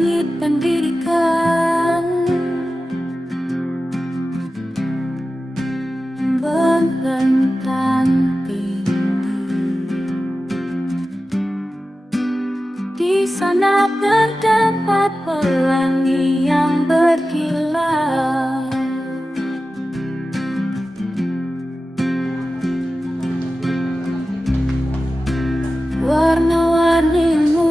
langit pendidikan, membentang di sana terdapat pelangi yang berkilau. Warna-warnimu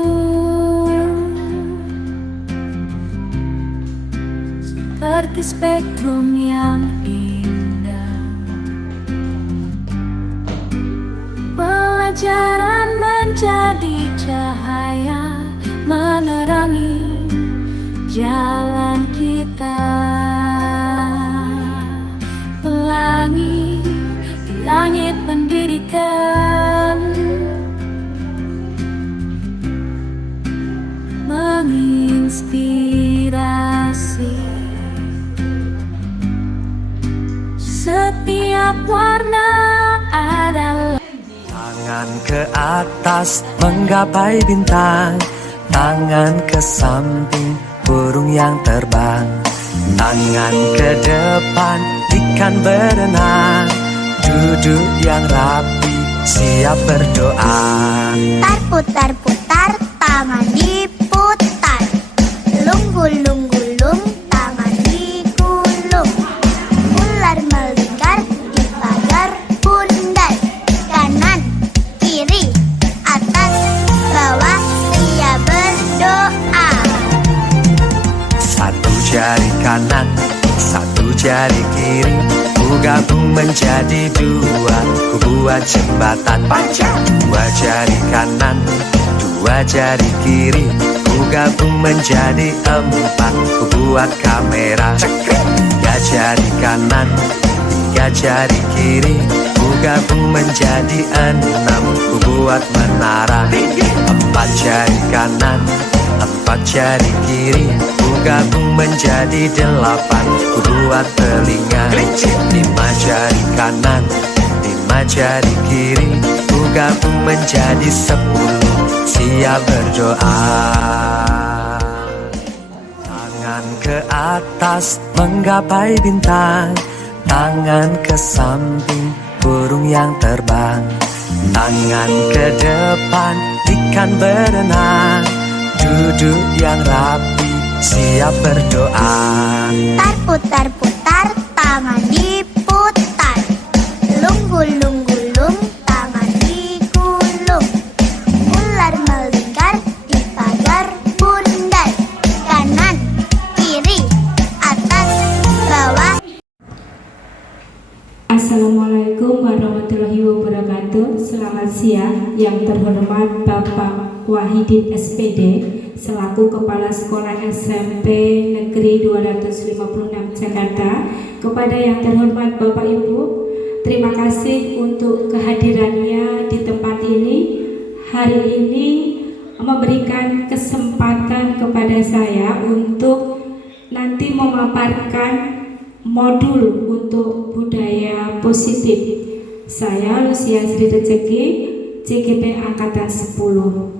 seperti spektrum yang indah. Pelajaran menjadi cahaya menerangi jalan kita. Pelangi di langit pendidikan, menginspirasi. Setiap warna adalah tangan ke atas menggapai bintang, tangan ke samping burung yang terbang, tangan ke depan ikan berenang, duduk yang rapi siap berdoa. Putar-putar, tangan diputar, lunggul-lunggulung, tangan digulung, ular melingkar di pagar bundar, kanan, kiri, atas, bawah, siap berdoa. Satu jari kanan, satu jari kiri, ku gabung menjadi dua, ku buat jembatan. Dua jari kanan, dua jari kiri, ku gabung menjadi empat, ku buat kamera. Tiga jari kanan, tiga jari kiri, ku gabung menjadi enam, ku buat menara. Empat jari kanan, empat jari kiri, ku gabung menjadi delapan, ku buat telinga. Lima jari kanan, lima jari kiri, ku gabung menjadi 10, siap berdoa. Tangan ke atas menggapai bintang, tangan ke samping burung yang terbang, tangan ke depan ikan berenang, duduk yang rapi siap berdoa. Putar-putar, tangan diputar, lunggul-lunggulung, tangan digulung, ular melingkar di pagar bundar, kanan, kiri, atas, bawah. Assalamualaikum warahmatullahi wabarakatuh. Selamat siang yang terhormat Bapak Wahidin SPD selaku Kepala Sekolah SMP Negeri 256 Jakarta. Kepada yang terhormat Bapak Ibu, terima kasih untuk kehadirannya di tempat ini. Hari ini memberikan kesempatan kepada saya untuk nanti memaparkan modul untuk budaya positif. Saya Lucia Sri Rezeki, CGP Angkatan 10.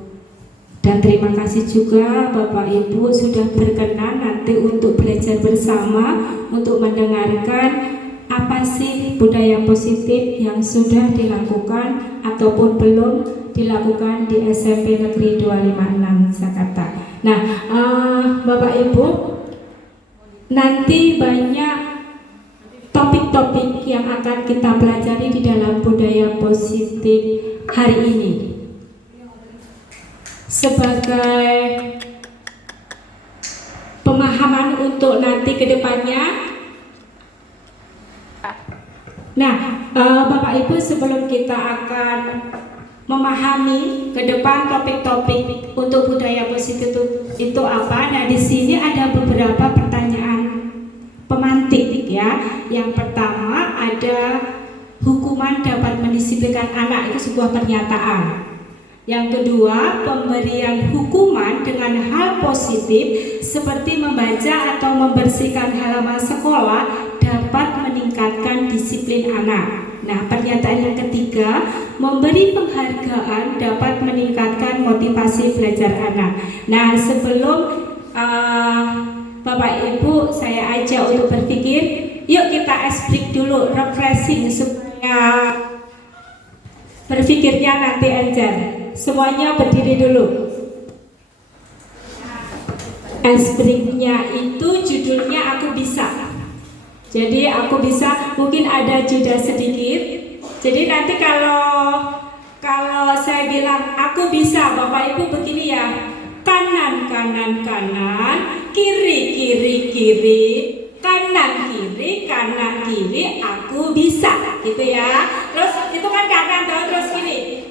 Dan terima kasih juga Bapak Ibu sudah berkenan nanti untuk belajar bersama, untuk mendengarkan apa sih budaya positif yang sudah dilakukan ataupun belum dilakukan di SMP Negeri 256 Jakarta. Nah, Bapak Ibu, nanti banyak topik-topik yang akan kita pelajari di dalam budaya positif hari ini. Sebagai pemahaman untuk nanti ke depannya. Nah, Bapak Ibu, sebelum kita akan memahami ke depan topik-topik untuk budaya positif itu apa, nah di sini ada beberapa pertanyaan pemantik ya. Yang pertama ada hukuman dapat mendisiplinkan anak, itu sebuah pernyataan. Yang kedua, pemberian hukuman dengan hal positif seperti membaca atau membersihkan halaman sekolah dapat meningkatkan disiplin anak. Nah, pernyataan yang ketiga, memberi penghargaan dapat meningkatkan motivasi belajar anak. Nah, sebelum Bapak Ibu saya ajak untuk berpikir. Yuk kita explain dulu, refreshing supaya berpikirnya nanti encer. Semuanya berdiri dulu. Explain-nya itu judulnya Aku Bisa. Jadi aku bisa, mungkin ada jeda sedikit. Jadi nanti kalau saya bilang aku bisa, Bapak Ibu begini ya. Kanan, kanan, kanan, kiri, kiri, kiri, kanan, kiri, aku bisa, gitu ya. Terus itu kan kanan, terus gini,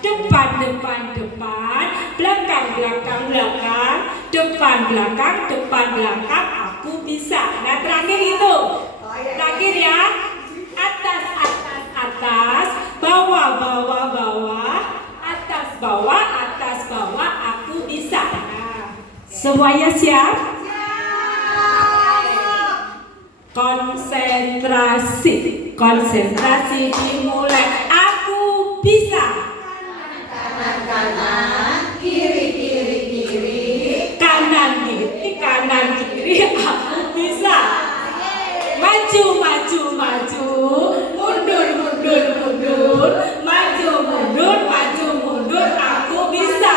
depan, depan, depan, belakang, belakang, belakang, depan, belakang, depan, belakang, aku bisa. Nah terakhir itu, terakhir ya, atas, atas, atas, bawah, bawah, bawah, atas, bawah, aku bisa. Nah, semuanya siap? Konsentrasi, konsentrasi dimulai. Aku bisa. Kanan, kanan, kiri, kiri, kiri, kanan, kiri, aku bisa. Maju, maju, maju, mundur, mundur, mundur, maju, mundur, maju, mundur, aku bisa.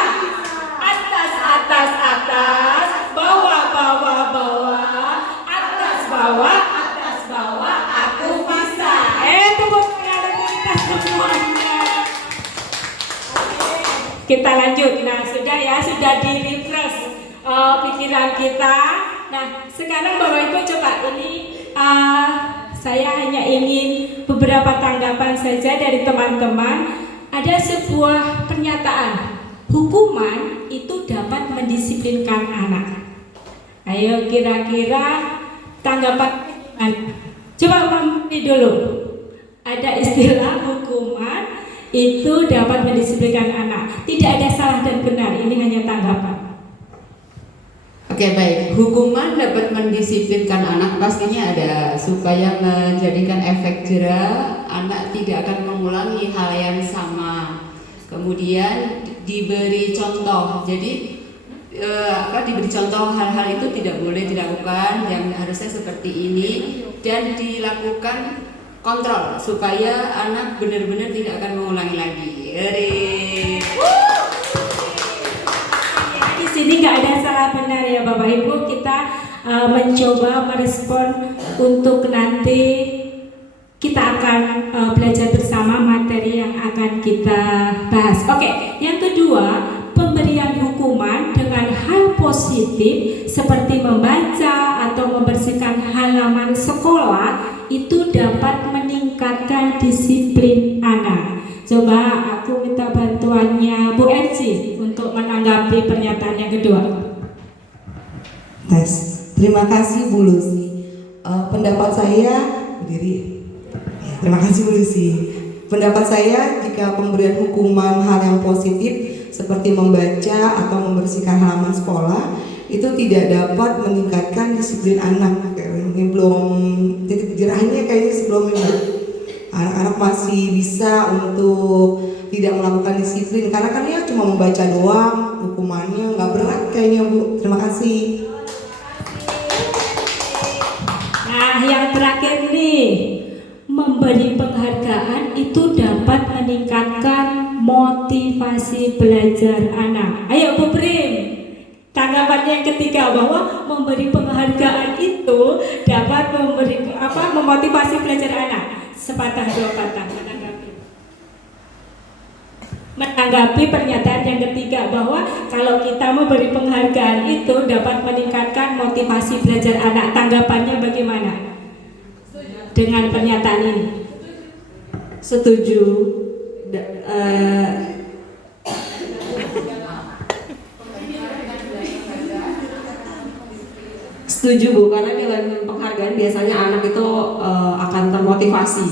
Atas, atas, atas, bawah, bawah, bawah, atas, bawah, aku bisa. Tepuk tangan untuk kita semuanya. Kita lanjut. Nah, sudah ya, sudah di refresh pikiran kita. Nah, sekarang Bapak Ibu coba ini saya hanya ingin beberapa tanggapan saja dari teman-teman. Ada sebuah pernyataan, hukuman itu dapat mendisiplinkan anak. Ayo kira-kira tanggapan gimana? Coba pahami dulu. Ada istilah hukuman itu dapat mendisiplinkan anak. Tidak ada salah dan benar, ini hanya tanggapan. Oke, baik. Hukuman dapat mendisiplinkan anak pastinya ada supaya menjadikan efek jera, anak tidak akan mengulangi hal yang sama. Kemudian diberi contoh. Jadi diberi contoh hal-hal itu tidak boleh dilakukan, yang harusnya seperti ini, dan dilakukan kontrol supaya anak benar-benar tidak akan mengulangi lagi. Di sini nggak ada salah benar ya Bapak Ibu. Kita mencoba merespon untuk nanti kita akan belajar bersama materi yang akan kita bahas. Oke, yang kedua, pemberian hukuman dengan hal positif seperti membaca atau membersihkan halaman sekolah itu dapat meningkatkan disiplin anak. Coba aku minta bantuannya Bu Enci untuk menanggapi pernyataan yang kedua. Tes. Terima kasih Bu Lucy. Pendapat saya berdiri. Terima kasih Bu Lucy. Pendapat saya jika pemberian hukuman hal yang positif seperti membaca atau membersihkan halaman sekolah itu tidak dapat meningkatkan disiplin anak. Ini belum titik jerahnya kayaknya sebelumnya. Anak-anak masih bisa untuk tidak melakukan disiplin karena kan ya cuma membaca doang, hukumannya nggak berat kayaknya Bu. Terima kasih. Nah, yang terakhir nih, memberi penghargaan itu dapat meningkatkan motivasi belajar anak. Ayo Bu Prim, tanggapan yang ketiga bahwa memberi penghargaan itu dapat memotivasi belajar anak. Sepatah dua patah menanggapi pernyataan yang ketiga bahwa kalau kita memberi penghargaan itu dapat meningkatkan motivasi belajar anak. Tanggapannya bagaimana dengan pernyataan ini? Setuju. Setuju Bu, karena dengan penghargaan biasanya anak itu akan termotivasi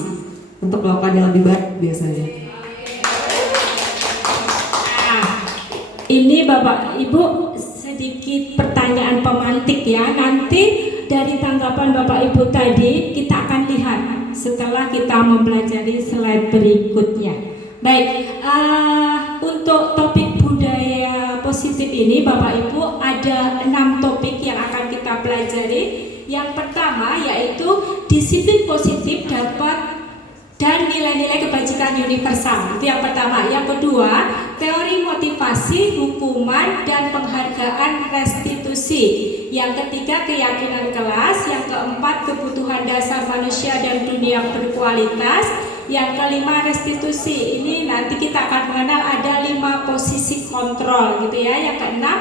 untuk melakukan yang lebih baik biasanya. Nah, ini Bapak Ibu sedikit pertanyaan pemantik ya. Nanti dari tanggapan Bapak Ibu tadi kita akan lihat setelah kita mempelajari slide berikutnya. Baik, untuk topik budaya positif ini Bapak Ibu ada 6 topik yang akan kita pelajari. Yang pertama yaitu disiplin positif dapat dan nilai-nilai kebajikan universal. Itu yang pertama. Yang kedua, teori motivasi, hukuman, dan penghargaan restitusi. Yang ketiga, keyakinan kelas. Yang keempat, kebutuhan dasar manusia dan dunia berkualitas. Yang kelima, restitusi. Ini nanti kita akan mengenal ada 5 posisi kontrol gitu ya. Yang keenam,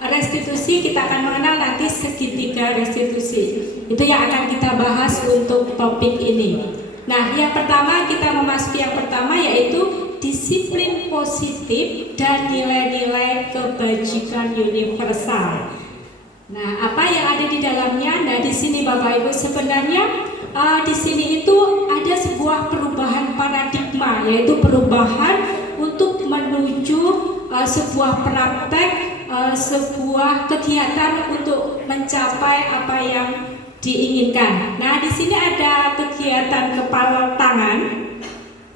restitusi, kita akan mengenal nanti segitiga restitusi. Itu yang akan kita bahas untuk topik ini. Nah, yang pertama kita memasuki yang pertama yaitu disiplin positif dan nilai-nilai kebajikan universal. Nah, apa yang ada di dalamnya? Nah, di sini Bapak Ibu sebenarnya di sini itu ada sebuah perubahan paradigma, yaitu perubahan untuk menuju sebuah praktek, sebuah kegiatan untuk mencapai apa yang diinginkan. Nah, di sini ada kegiatan kepala tangan.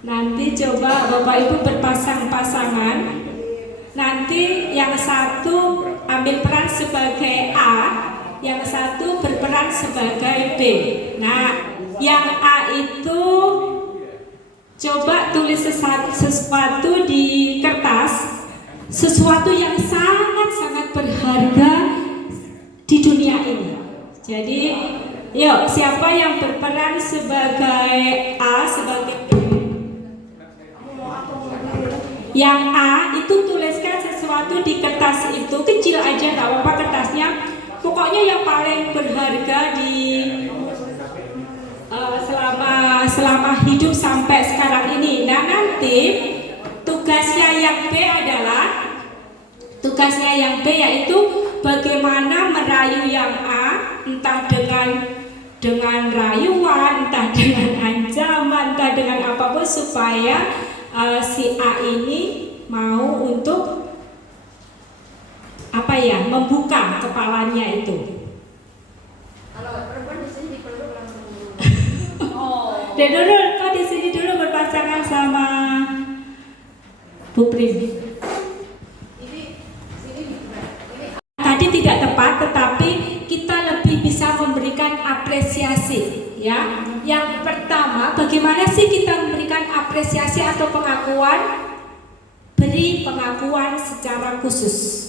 Nanti coba Bapak Ibu berpasang-pasangan. Nanti yang satu ambil peran sebagai A, yang satu berperan sebagai B. Nah, yang A itu coba tulis sesuatu di kertas, sesuatu yang sangat-sangat berharga di dunia ini. Jadi, yuk siapa yang berperan sebagai A, sebagai B? Yang A itu tuliskan sesuatu di kertas itu, kecil aja nggak apa-apa kertasnya. Pokoknya yang paling berharga di selama hidup sampai sekarang ini. Nah, nanti tugasnya yang B yaitu bagaimana merayu yang A, entah dengan rayuan, entah dengan ancaman, entah dengan apapun supaya si A ini mau untuk membuka kepalanya itu. Kalau perempuan di sini dipeluk langsung. Dan dulu kau di sini dulu berpasangan sama Bu Prim. Tadi tidak tepat, tetapi kita lebih bisa memberikan apresiasi, ya. Yang pertama, bagaimana sih kita memberikan apresiasi atau pengakuan? Beri pengakuan secara khusus.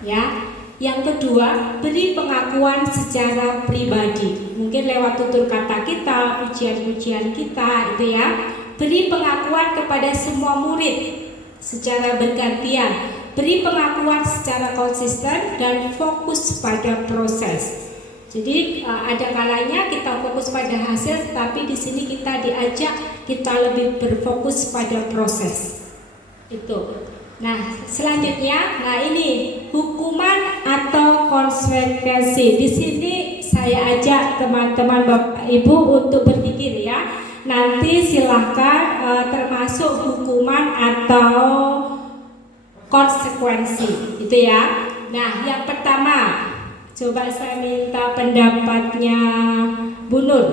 Ya. Yang kedua, beri pengakuan secara pribadi. Mungkin lewat tutur kata kita, pujian-pujian kita, itu ya. Beri pengakuan kepada semua murid secara bergantian. Beri pengakuan secara konsisten dan fokus pada proses. Jadi ada kalanya kita fokus pada hasil, tapi di sini kita diajak kita lebih berfokus pada proses. Itu. Nah, selanjutnya, ini hukuman atau konsekuensi. Di sini saya ajak teman-teman Bapak Ibu untuk berpikir ya. Nanti silahkan termasuk hukuman atau konsekuensi, itu ya. Nah, yang pertama, coba saya minta pendapatnya Bu Nur.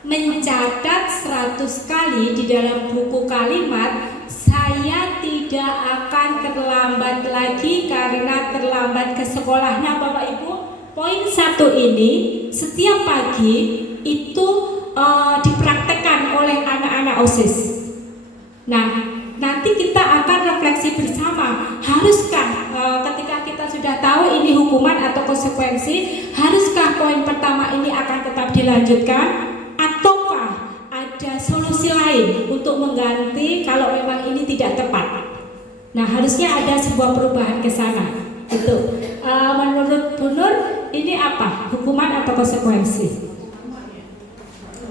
Mencatat 100 kali di dalam buku kalimat, saya tidak akan terlambat lagi karena terlambat ke sekolah. Nah, Bapak Ibu, poin 1 ini setiap pagi itu dipraktekkan oleh anak-anak OSIS. Nah, nanti kita akan refleksi bersama. Haruskah ketika kita sudah tahu ini hukuman atau konsekuensi, haruskah poin pertama ini akan tetap dilanjutkan? Ataukah ada solusi lain untuk mengganti kalau memang ini tidak tepat? Nah, harusnya ada sebuah perubahan ke sana. Itu. Menurut Bu Nur, ini apa? Hukuman atau konsekuensi?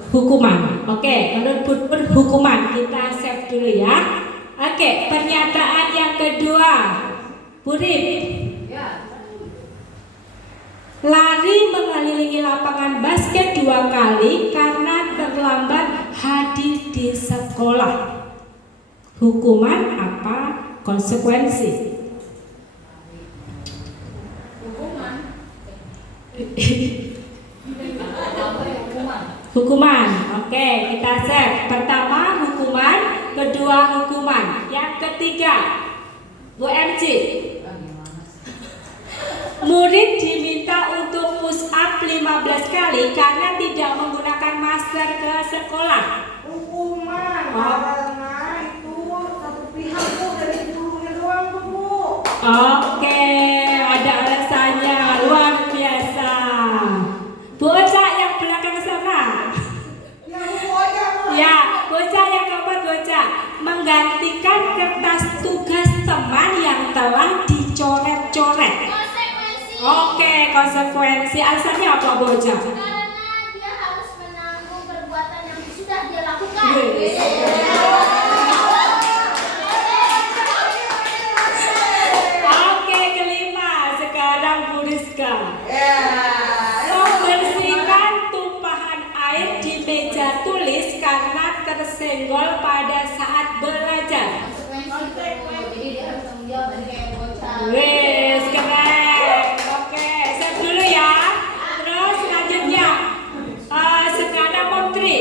Hukuman. Oke, menurut Bu Nur hukuman. Kita save dulu ya. Oke, pernyataan yang kedua, Bu Rip. Lari mengelilingi lapangan basket 2 kali karena terlambat hadir di sekolah. Hukuman apa konsekuensi? Hukuman. Oke, kita set. Pertama hukuman, kedua hukuman. Yang ketiga Bu MJ. Murid diminta untuk push up 15 kali karena tidak menggunakan masker ke sekolah. Hukuman karena itu satu pihak Bu, dari gurunya doang tuh Bu. Oke, ada alasannya luar biasa. Bu Oca yang belakang sana. Ya Bu aja Bu. Ya, bocah yang keempat bocah menggantikan kertas tugas teman yang telah dicoret-coret. Oke, konsekuensi. Alasannya apa bocah? Karena dia harus menanggung perbuatan yang sudah dia lakukan. Oke, kelima. Sekarang Bu Rizka. Membersihkan tumpahan air di meja tulis karena tersenggol pada saat belajar. Jadi dia harus tanggung jawab dan kayak bocah. Wes, keren. Oke, save dulu ya. Terus selanjutnya, sekarang menteri,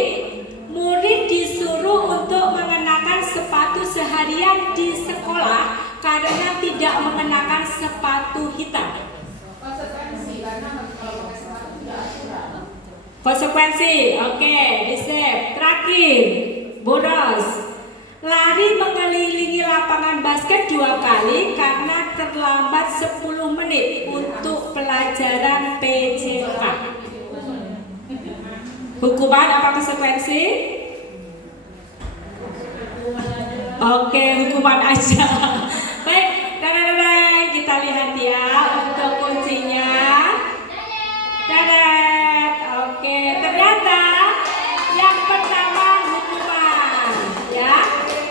murid disuruh untuk mengenakan sepatu seharian di sekolah karena tidak mengenakan sepatu hitam. Konsekuensi karena kalau pakai sepatu tidak aturan. Konsekuensi, oke, di save. Terakhir, boros. Lari mengelilingi lapangan basket 2 kali karena terlambat 10 menit untuk pelajaran PJK. Hukuman apa konsekuensi? Oke, hukuman aja. Baik, kita lihat ya untuk kuncinya. Dadah. Oke, ternyata yang pertama hukuman, ya.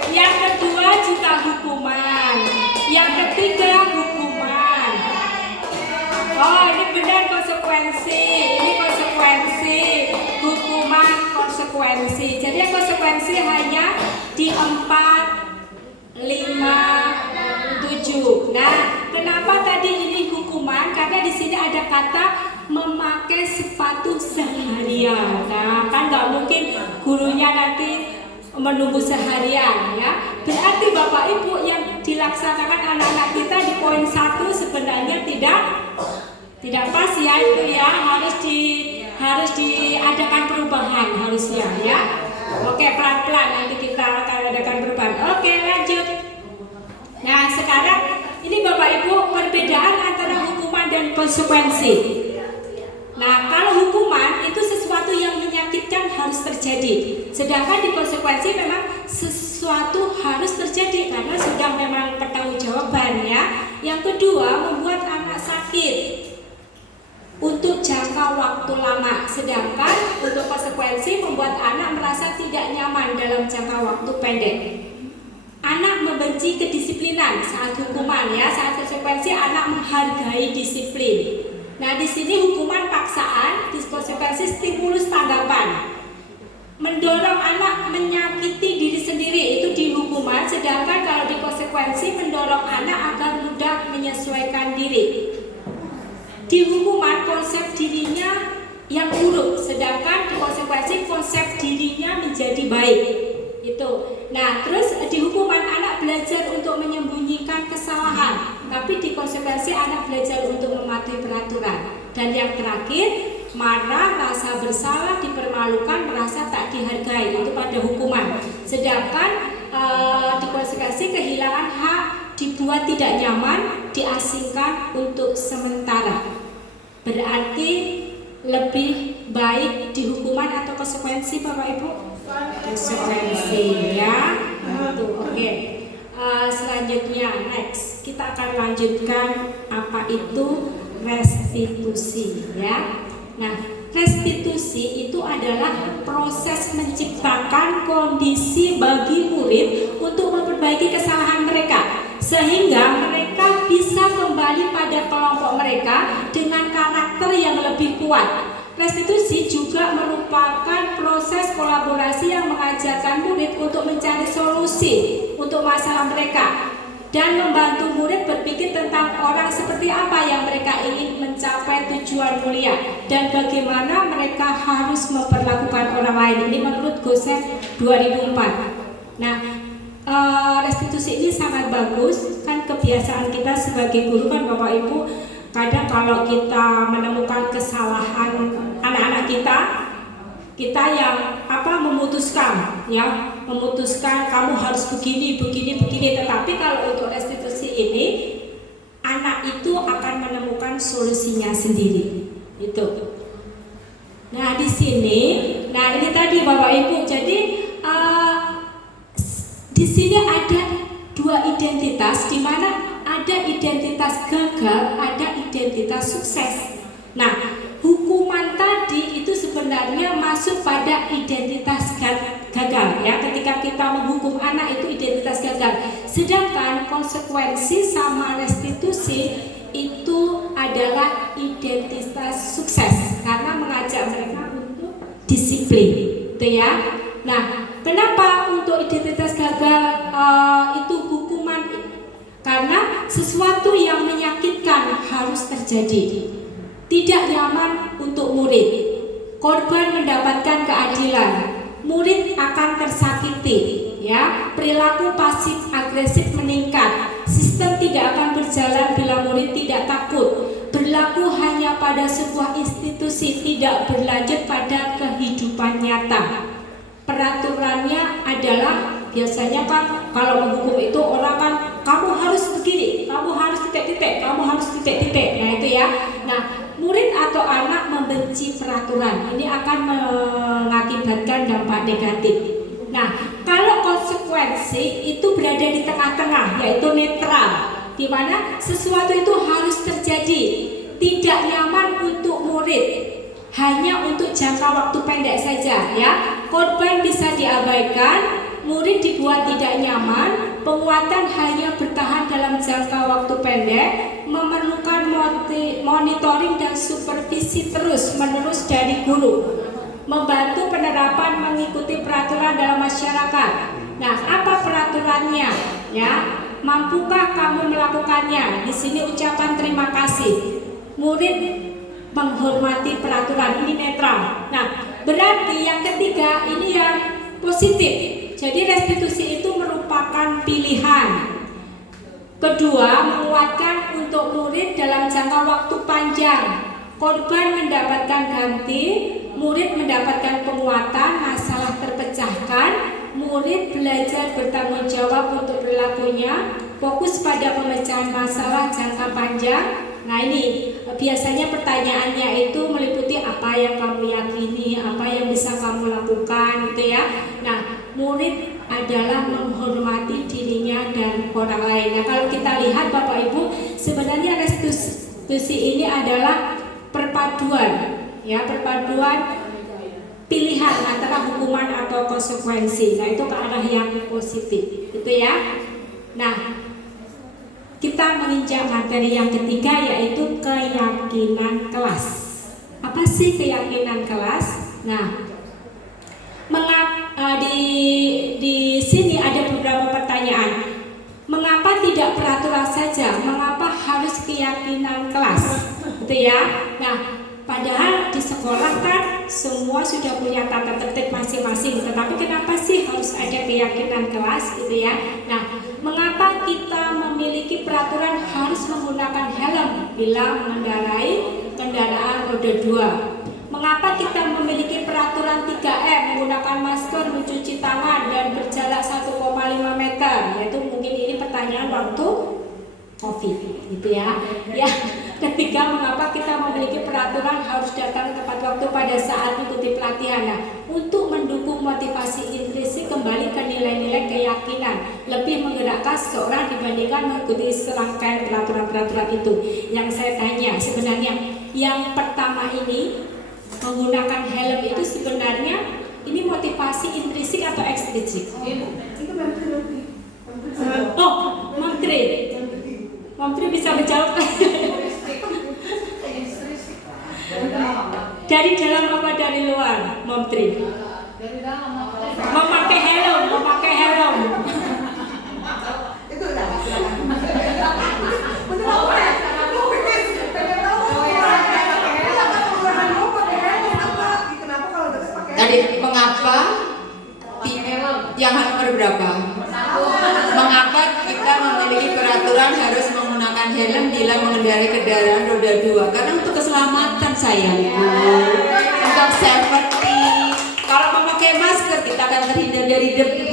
Yang kedua juga hukuman. Yang ketiga hukuman. Oh, ini benar konsekuensi. Ini konsekuensi. Hukuman konsekuensi. Jadi yang konsekuensi hanya di 4, 5, 7. Nah, kenapa tadi ini hukuman? Karena di sini ada kata memakai sepatu seharian. Nah, kan nggak mungkin gurunya nanti menunggu seharian, ya. Berarti Bapak Ibu yang dilaksanakan anak-anak kita di poin 1 sebenarnya tidak pas ya, itu ya, harus diadakan perubahan harusnya, ya. Oke, pelan-pelan nanti kita akan adakan perubahan. Oke, lanjut. Nah, sekarang ini Bapak Ibu perbedaan antara hukuman dan konsekuensi. Nah, kalau hukuman itu sesuatu yang menyakitkan harus terjadi. Sedangkan di konsekuensi memang sesuatu harus terjadi karena sudah memang pertanggungjawaban, ya. Yang kedua, membuat anak sakit untuk jangka waktu lama. Sedangkan untuk konsekuensi membuat anak merasa tidak nyaman dalam jangka waktu pendek. Anak membenci kedisiplinan saat hukuman, ya. Saat konsekuensi anak menghargai disiplin. Nah, di sini hukuman paksaan, di konsekuensi stimulus tanggapan. Mendorong anak menyakiti diri sendiri itu di hukuman, sedangkan kalau di konsekuensi mendorong anak agar mudah menyesuaikan diri. Di hukuman konsep dirinya yang buruk, sedangkan di konsekuensi konsep dirinya menjadi baik. Itu. Nah, terus di hukuman anak belajar untuk menyembunyikan kesalahan, tapi di konsekuensi anak belajar untuk mematuhi peraturan. Dan yang terakhir, marah, rasa bersalah, dipermalukan, merasa tak dihargai, itu pada hukuman. Sedangkan di konsekuensi kehilangan hak, dibuat tidak nyaman, diasingkan untuk sementara. Berarti lebih baik di hukuman atau konsekuensi, Bapak Ibu? Konsekuensi, ya. Oke. Selanjutnya, next kita akan lanjutkan apa itu restitusi, ya. Nah, restitusi itu adalah proses menciptakan kondisi bagi murid untuk memperbaiki kesalahan mereka sehingga mereka bisa kembali pada kelompok mereka dengan karakter yang lebih kuat. Restitusi juga merupakan proses kolaborasi yang mengajarkan murid untuk mencari solusi untuk masalah mereka dan membantu murid berpikir tentang orang seperti apa yang mereka ingin mencapai tujuan mulia dan bagaimana mereka harus memperlakukan orang lain. Ini menurut Gosek 2004. Nah, restitusi ini sangat bagus. Kan kebiasaan kita sebagai guru kan Bapak Ibu, kadang kalau kita menemukan kesalahan anak-anak kita yang memutuskan kamu harus begini, tetapi kalau untuk restitusi ini anak itu akan menemukan solusinya sendiri. Itu. Nah, di sini, ini tadi Bapak Ibu, jadi di sini ada dua identitas, di mana ada identitas gagal, ada identitas sukses. Nah, hukuman tadi itu sebenarnya masuk pada identitas gagal ya. Ketika kita menghukum anak itu identitas gagal. Sedangkan konsekuensi sama restitusi itu adalah identitas sukses karena mengajak mereka untuk disiplin, gitu ya. Nah, kenapa untuk identitas gagal itu hukuman? Karena sesuatu yang menyakitkan harus terjadi. Tidak nyaman untuk murid. Korban mendapatkan keadilan. Murid akan tersakiti, ya. Perilaku pasif agresif meningkat. Sistem tidak akan berjalan bila murid tidak takut. Berlaku hanya pada sebuah institusi, tidak berlanjut pada kehidupan nyata. Peraturannya adalah biasanya kan kalau menghukum itu orang kan kamu harus begini, kamu harus titik-titik, kamu harus titik-titik. Nah, itu ya. Nah, murid atau anak membenci peraturan, ini akan mengakibatkan dampak negatif. Nah, kalau konsekuensi itu berada di tengah-tengah, yaitu netral, di mana sesuatu itu harus terjadi, tidak nyaman untuk murid, hanya untuk jangka waktu pendek saja, ya. Korban bisa diabaikan, murid dibuat tidak nyaman, penguatan hanya bertahan dalam jangka waktu pendek, memerlukan monitoring dan supervisi terus-menerus dari guru, membantu penerapan mengikuti peraturan dalam masyarakat. Nah, apa peraturannya? Ya, mampukah kamu melakukannya? Di sini ucapan terima kasih. Murid menghormati peraturan, ini netral. Nah, berarti yang ketiga ini yang positif. Jadi restitusi itu merupakan pilihan. Kedua, menguatkan untuk murid dalam jangka waktu panjang. Korban mendapatkan ganti, murid mendapatkan penguatan, masalah terpecahkan, murid belajar bertanggung jawab untuk perilakunya, fokus pada pemecahan masalah jangka panjang. Nah, ini biasanya pertanyaannya itu meliputi apa yang kamu yakini, apa yang bisa kamu lakukan, gitu ya. Nah, murid adalah menghormati dirinya dan orang lain. Nah, kalau kita lihat Bapak Ibu, sebenarnya restitusi ini adalah perpaduan, ya, perpaduan pilihan antara hukuman atau konsekuensi. Nah, itu ke arah yang positif, gitu ya. Nah, kita menginjak materi yang ketiga, yaitu keyakinan kelas. Apa sih keyakinan kelas? Nah, di sini ada beberapa pertanyaan. Mengapa tidak peraturan saja? Mengapa harus keyakinan kelas? Gitu ya. Nah, padahal di sekolah kan semua sudah punya tata tertib masing-masing. Tetapi kenapa sih harus ada keyakinan kelas, gitu ya? Nah, mengapa kita memiliki peraturan harus menggunakan helm bila mengendarai kendaraan roda 2? Mengapa kita memiliki peraturan 3M, menggunakan masker, mencuci tangan, dan berjarak 1,5 meter? Yaitu mungkin ini pertanyaan waktu COVID, gitu ya. Ya, ketiga, mengapa kita memiliki peraturan harus datang tepat waktu pada saat mengikuti pelatihan? Nah, untuk mendukung motivasi intrinsik kembali ke nilai-nilai keyakinan, lebih menggerakkan seseorang dibandingkan mengikuti serangkaian peraturan-peraturan itu. Yang saya tanya sebenarnya, yang pertama ini menggunakan helm itu sebenarnya ini motivasi intrinsik atau ekstrinsik? Itu menteri. Oh, menteri. Menteri bisa menjawab. Dari dalam apa dari luar, menteri? Dari dalam Memakai helm, memakai helm. Itu udah. Bener apa ya? Aku pengen tahu. Kenapa kalau dekat pakai? Tadi mengapa yang harus berapa? Mengapa kita memiliki peraturan harus menggunakan helm bila mengendarai kendaraan roda 2? Karena untuk keselamatan sayangku, untuk safety. Kalau memakai masker kita akan terhindar dari debu.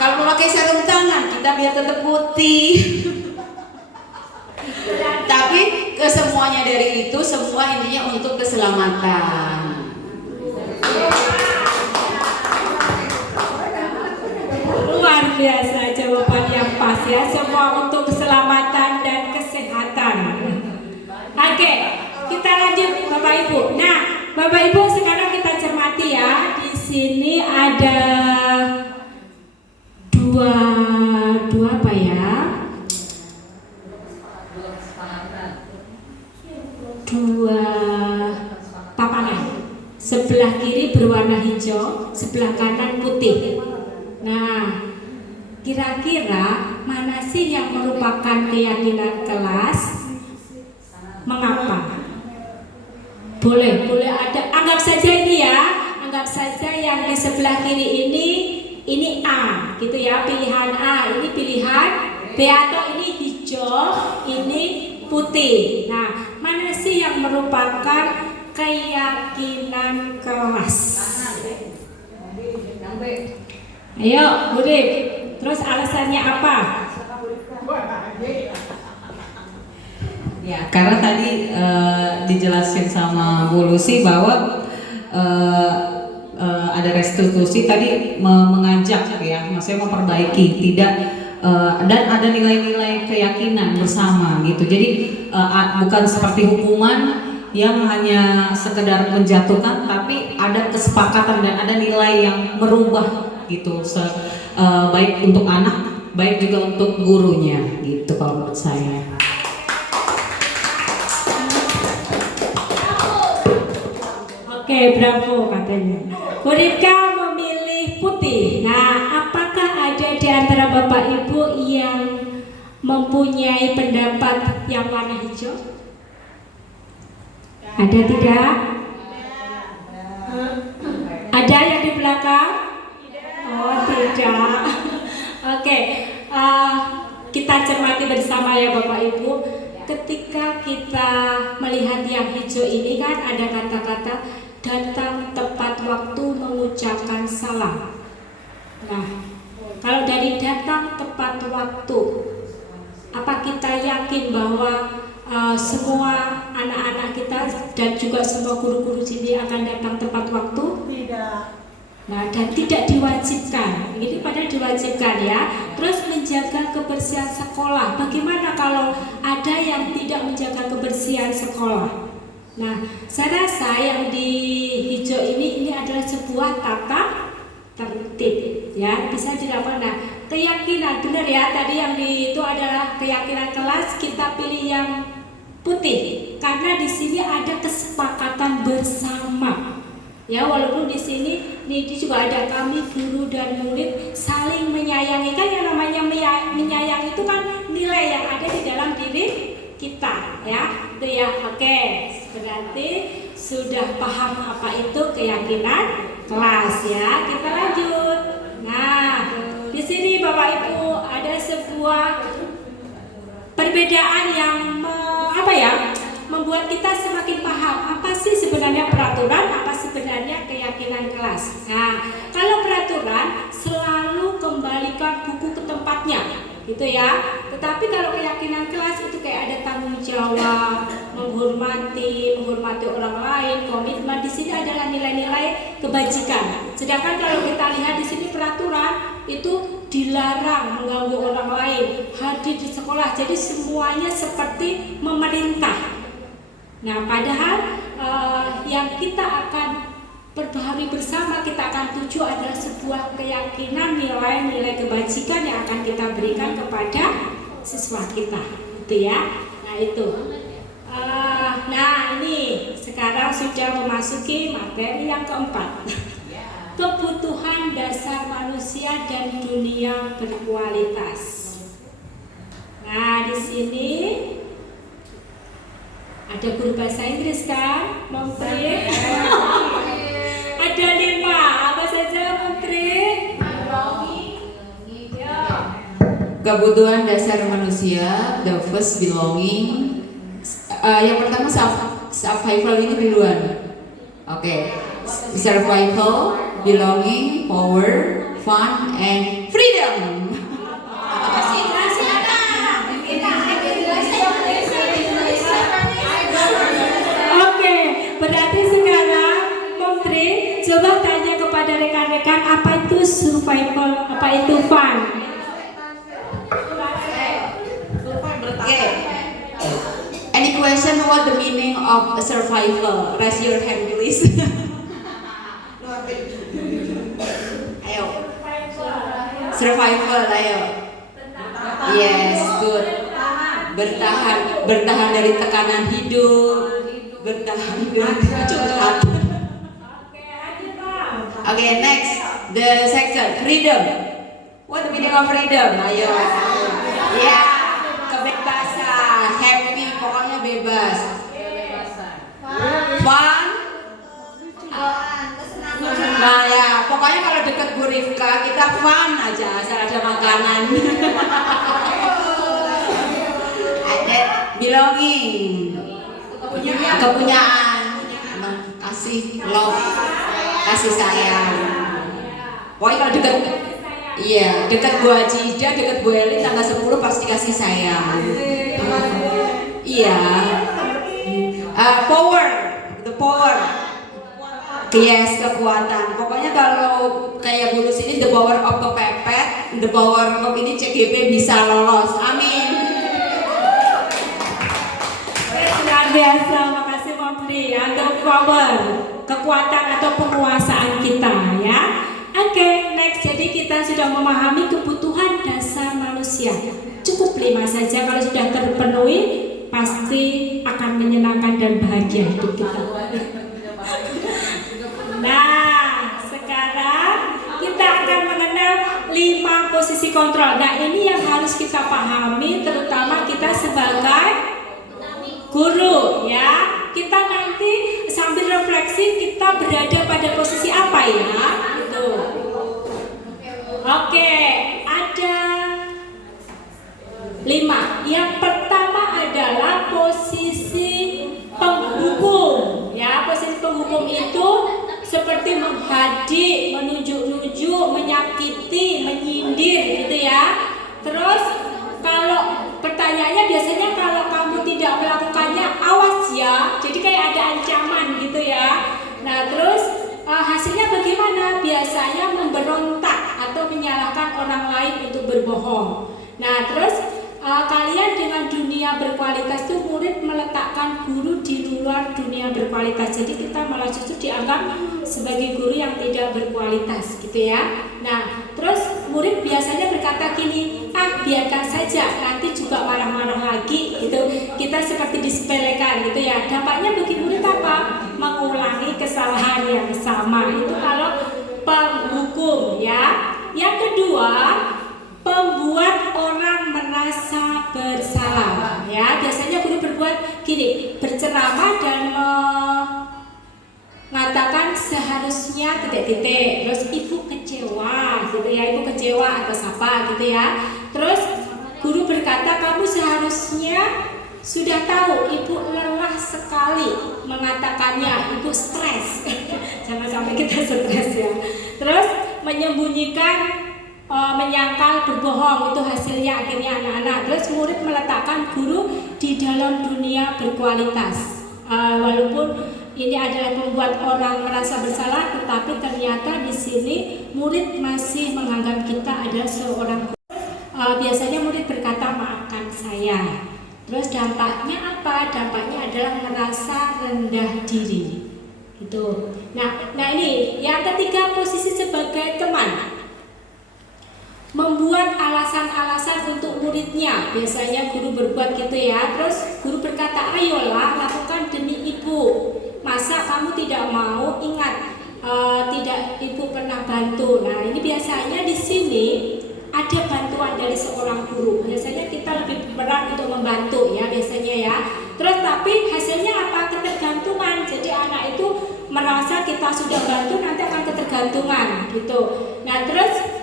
Kalau memakai sarung tangan kita biar tetap putih. Tapi kesemuanya dari itu semua intinya untuk keselamatan. Luar biasa jawaban yang pas ya, semua untuk keselamatan dan kesehatan. Oke, kita lanjut Bapak Ibu. Nah, Bapak Ibu sekarang kita cermati ya. Di sini ada dua apa ya? Dua papangan. Sebelah kiri berwarna hijau, sebelah kanan putih. Nah, kira-kira mana sih yang merupakan keyakinan kelas? Mengapa? Boleh ada. Anggap saja ini ya, anggap saja yang di sebelah kiri ini A, gitu ya, pilihan A, ini pilihan B, atau ini hijau, ini putih. Nah, mana sih yang merupakan keyakinan kelas? Ayo, Budip. Terus alasannya apa? Ya, karena tadi dijelasin sama Bu Lucy bahwa ada restitusi tadi mengajak ya, maksudnya memperbaiki, tidak dan ada nilai-nilai keyakinan bersama gitu. Jadi bukan seperti hukuman yang hanya sekedar menjatuhkan, tapi ada kesepakatan dan ada nilai yang merubah gitu, baik untuk anak, baik juga untuk gurunya gitu kalau menurut saya. Oke, bravo katanya. Budipka memilih putih. Nah, apakah ada di antara Bapak Ibu yang mempunyai pendapat yang warna hijau? Ada tidak? Ada yang di belakang? Oh, tidak. Oke, kita cermati bersama ya Bapak Ibu. Ketika kita melihat yang hijau ini kan ada kata-kata datang tepat waktu mengucapkan salam. Nah, kalau dari datang tepat waktu, apa kita yakin bahwa semua anak-anak kita dan juga semua guru-guru sini akan datang tepat waktu? Tidak. Nah, dan tidak diwajibkan. Ini padahal diwajibkan ya. Terus menjaga kebersihan sekolah. Bagaimana kalau ada yang tidak menjaga kebersihan sekolah? Nah, saya rasa yang di hijau ini adalah sebuah tata tertib ya, bisa dilakukan. Nah, keyakinan benar ya, tadi yang itu adalah keyakinan kelas, kita pilih yang putih karena di sini ada kesepakatan bersama. Ya, walaupun di sini juga ada kami guru dan murid saling menyayangi. Kan yang namanya menyayangi itu kan nilai yang ada di dalam diri kita ya. Itu ya. Oke, berarti sudah paham apa itu keyakinan kelas ya. Kita lanjut. Nah, di sini Bapak Ibu ada sebuah perbedaan yang membuat kita semakin paham apa sih sebenarnya peraturan, apa sebenarnya keyakinan kelas. Nah, kalau peraturan selalu kembalikan buku ke tempatnya, gitu ya. Tetapi kalau keyakinan kelas itu kayak ada tanggung jawab, menghormati orang lain, komitmen. Di sini adalah nilai-nilai kebajikan. Sedangkan kalau kita lihat di sini peraturan itu dilarang mengganggu orang lain, hadir di sekolah. Jadi semuanya seperti memerintah. Nah, padahal yang kita akan perbaharui bersama, kita akan tuju adalah sebuah keyakinan, nilai-nilai kebajikan yang akan kita berikan kepada siswa kita, gitu ya. Nah itu. Nah ini sekarang sudah memasuki materi yang keempat. Kebutuhan dasar manusia dan dunia berkualitas. Nah di sini ada guru bahasa Inggris kan, Menteri? Ada 5, apa saja Menteri? kebutuhan dasar manusia, the first belonging. Yang pertama survival ini duluan. Oke. Survival, belonging, power, fun, and freedom. Oke, berarti sekarang Menteri coba tanya kepada rekan-rekan apa itu survival, apa itu fun. Okay. Any question what the meaning of survival? Raise your hand please. Ayo. Survival, ayo. Yes, good. Bertahan dari tekanan hidup, bertahan dari curhat. Okay, next, the section freedom. What the meaning of freedom? Ayo. Ya, kebebasan, happy, pokoknya bebas. Fun. Nah ya, pokoknya kalau deket Bu Rifka kita fun aja, asal ada makanan. Belonging, kepunyaan, kasih love, kasih sayang. Pokoknya kalau deket, iya deket Bu Haji Ida, deket Bu Eli tanggal 10 pasti kasih sayang. Iya. Power, the power. Yes, kekuatan. Pokoknya kalau kayak Bulus ini the power of kepepet, the power of ini CGP bisa lolos. Amin. Luar biasa, makasih Menteri. Untuk power, kekuatan atau penguasaan kita ya. Oke, next. Jadi kita sudah memahami kebutuhan dasar manusia. Cukup 5 saja, kalau sudah terpenuhi pasti akan menyenangkan dan bahagia hidup kita. Nah, sekarang kita akan mengenal 5 posisi kontrol. Nah, ini yang harus kita pahami, terutama kita sebagai guru ya. Kita nanti sambil refleksi kita berada pada posisi apa ya? Gitu. Oke, ada 5. Yang pertama adalah posisi penghukum. Ya, posisi penghukum itu seperti menghadik, menunjuk-nunjuk, menyakiti, menyindir gitu ya. Terus kalau pertanyaannya biasanya kalau kamu tidak melakukannya awas ya. Jadi kayak ada ancaman gitu ya. Nah, terus hasilnya bagaimana? Biasanya memberontak atau menyalahkan orang lain untuk berbohong. Nah, terus kalian dengan dunia berkualitas itu murid meletakkan guru di luar dunia berkualitas. Jadi kita malah justru dianggap sebagai guru yang tidak berkualitas gitu ya. Nah, terus murid biasanya berkata gini, biarkan saja, nanti juga marah-marah lagi gitu. Kita seperti disepelekan gitu ya. Dampaknya bagi murid apa? Mengulangi kesalahan yang sama. Itu kalau penghukum ya. Yang kedua, pembuat orang merasa bersalah ya. Biasanya guru berbuat gini, berceramah dan mengatakan seharusnya titik-titik, terus ibu kecewa gitu ya, ibu kecewa atas apa gitu ya. Terus guru berkata kamu seharusnya sudah tahu ibu lelah sekali mengatakannya, ibu stres. Jangan sampai kita stres ya. Terus menyembunyikan, menyangkal, berbohong, itu hasilnya akhirnya anak-anak. Terus murid meletakkan guru di dalam dunia berkualitas. Walaupun ini adalah membuat orang merasa bersalah, tetapi ternyata di sini murid masih menganggap kita adalah seorang guru. Biasanya murid berkata maafkan saya. Terus dampaknya apa? Dampaknya adalah merasa rendah diri. Gitu. Nah ini yang ketiga, posisi sebagai teman. Membuat alasan-alasan untuk muridnya. Biasanya guru berbuat gitu ya. Terus guru berkata, ayolah lakukan demi ibu. Masa kamu tidak mau? Ingat, tidak ibu pernah bantu. Nah ini biasanya di sini ada bantuan dari seorang guru. Biasanya kita lebih berat untuk membantu ya biasanya ya. Terus tapi hasilnya apa? Ketergantungan. Jadi anak itu merasa kita sudah bantu nanti akan ketergantungan gitu. Nah terus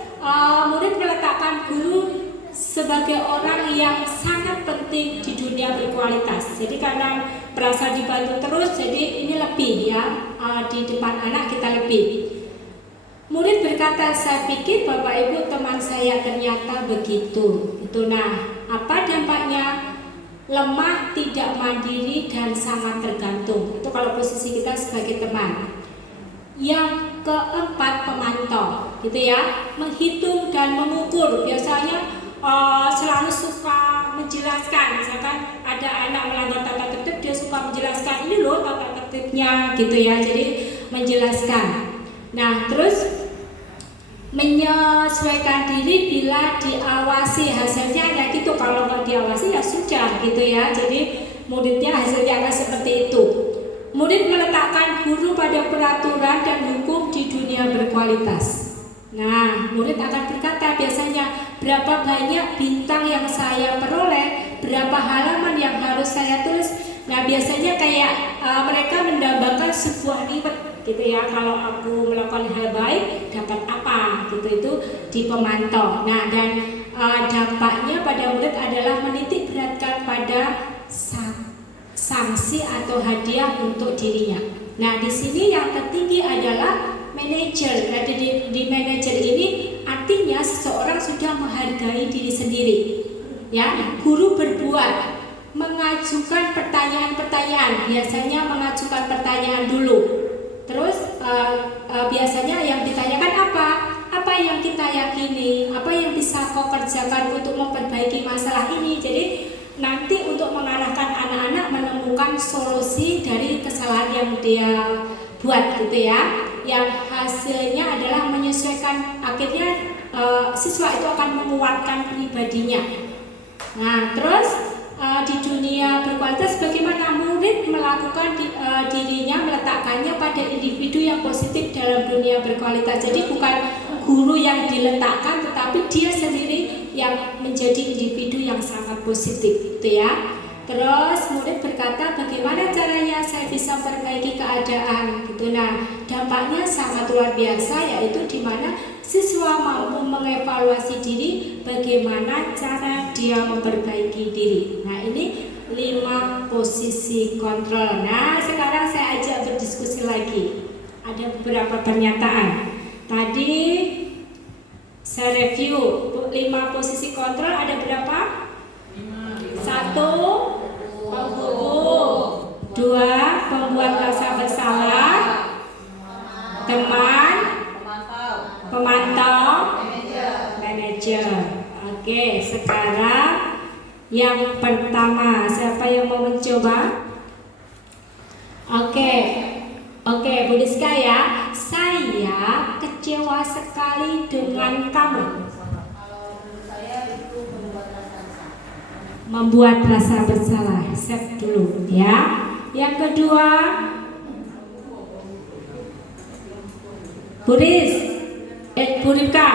murid meletakkan guru sebagai orang yang sangat penting di dunia berkualitas. Jadi karena merasa dibantu terus, jadi ini lebih ya, di depan anak kita lebih. Murid berkata, saya pikir Bapak Ibu teman saya ternyata begitu. Itu nah, apa dampaknya? Lemah, tidak mandiri, dan sangat tergantung. Itu kalau posisi kita sebagai teman. Yang keempat, pemantau, gitu ya, menghitung dan mengukur. Biasanya selalu suka menjelaskan. Misalkan ada anak melanggar tata tertib, dia suka menjelaskan, ini loh tata tertibnya, gitu ya. Jadi menjelaskan. Nah, terus menyesuaikan diri bila diawasi, hasilnya ya gitu. Kalau nggak diawasi ya sudah gitu ya. Jadi muridnya hasilnya akan seperti itu. Murid meletakkan guru pada peraturan dan hukum di dunia berkualitas. Nah, murid akan berkata biasanya, berapa banyak bintang yang saya peroleh, berapa halaman yang harus saya tulis. Nah, biasanya kayak mereka mendambakan sebuah reward gitu ya. Kalau aku melakukan hal baik dapat apa gitu, itu di pemantau. Nah, dan dampaknya pada murid adalah menitik beratkan pada sanksi atau hadiah untuk dirinya. Nah, di sini yang tertinggi adalah manajer. Nah, di manajer ini artinya seseorang sudah menghargai diri sendiri. Ya, guru berbuat, mengajukan pertanyaan-pertanyaan. Biasanya mengajukan pertanyaan dulu. Terus biasanya yang ditanyakan apa? Apa yang kita yakini? Apa yang bisa kau kerjakan untuk memperbaiki masalah ini? Jadi nanti untuk mengarahkan anak-anak menemukan solusi dari kesalahan yang dia buat gitu ya. Yang hasilnya adalah menyesuaikan, akhirnya siswa itu akan menguatkan pribadinya. Nah, terus di dunia berkualitas bagaimana murid melakukan dirinya, meletakkannya pada individu yang positif dalam dunia berkualitas. Jadi bukan guru yang diletakkan, tetapi dia sendiri yang menjadi individu yang sangat positif, gitu ya. Terus murid berkata, bagaimana caranya saya bisa memperbaiki keadaan, gitu. Nah, dampaknya sangat luar biasa, yaitu di mana siswa mampu mengevaluasi diri, bagaimana cara dia memperbaiki diri. Nah, ini 5 posisi kontrol. Nah, sekarang saya ajak berdiskusi lagi. Ada beberapa pernyataan. Tadi saya review 5 posisi kontrol, ada berapa? 1, penghukum. 2, pembuat rasa bersalah. Teman, pemantau, manajer. Oke, sekarang yang pertama, siapa yang mau mencoba? Oke, Bu Diska ya. Saya kecewa sekali dengan kamu. Membuat rasa bersalah. Save dulu ya. Yang kedua, Bu Rika,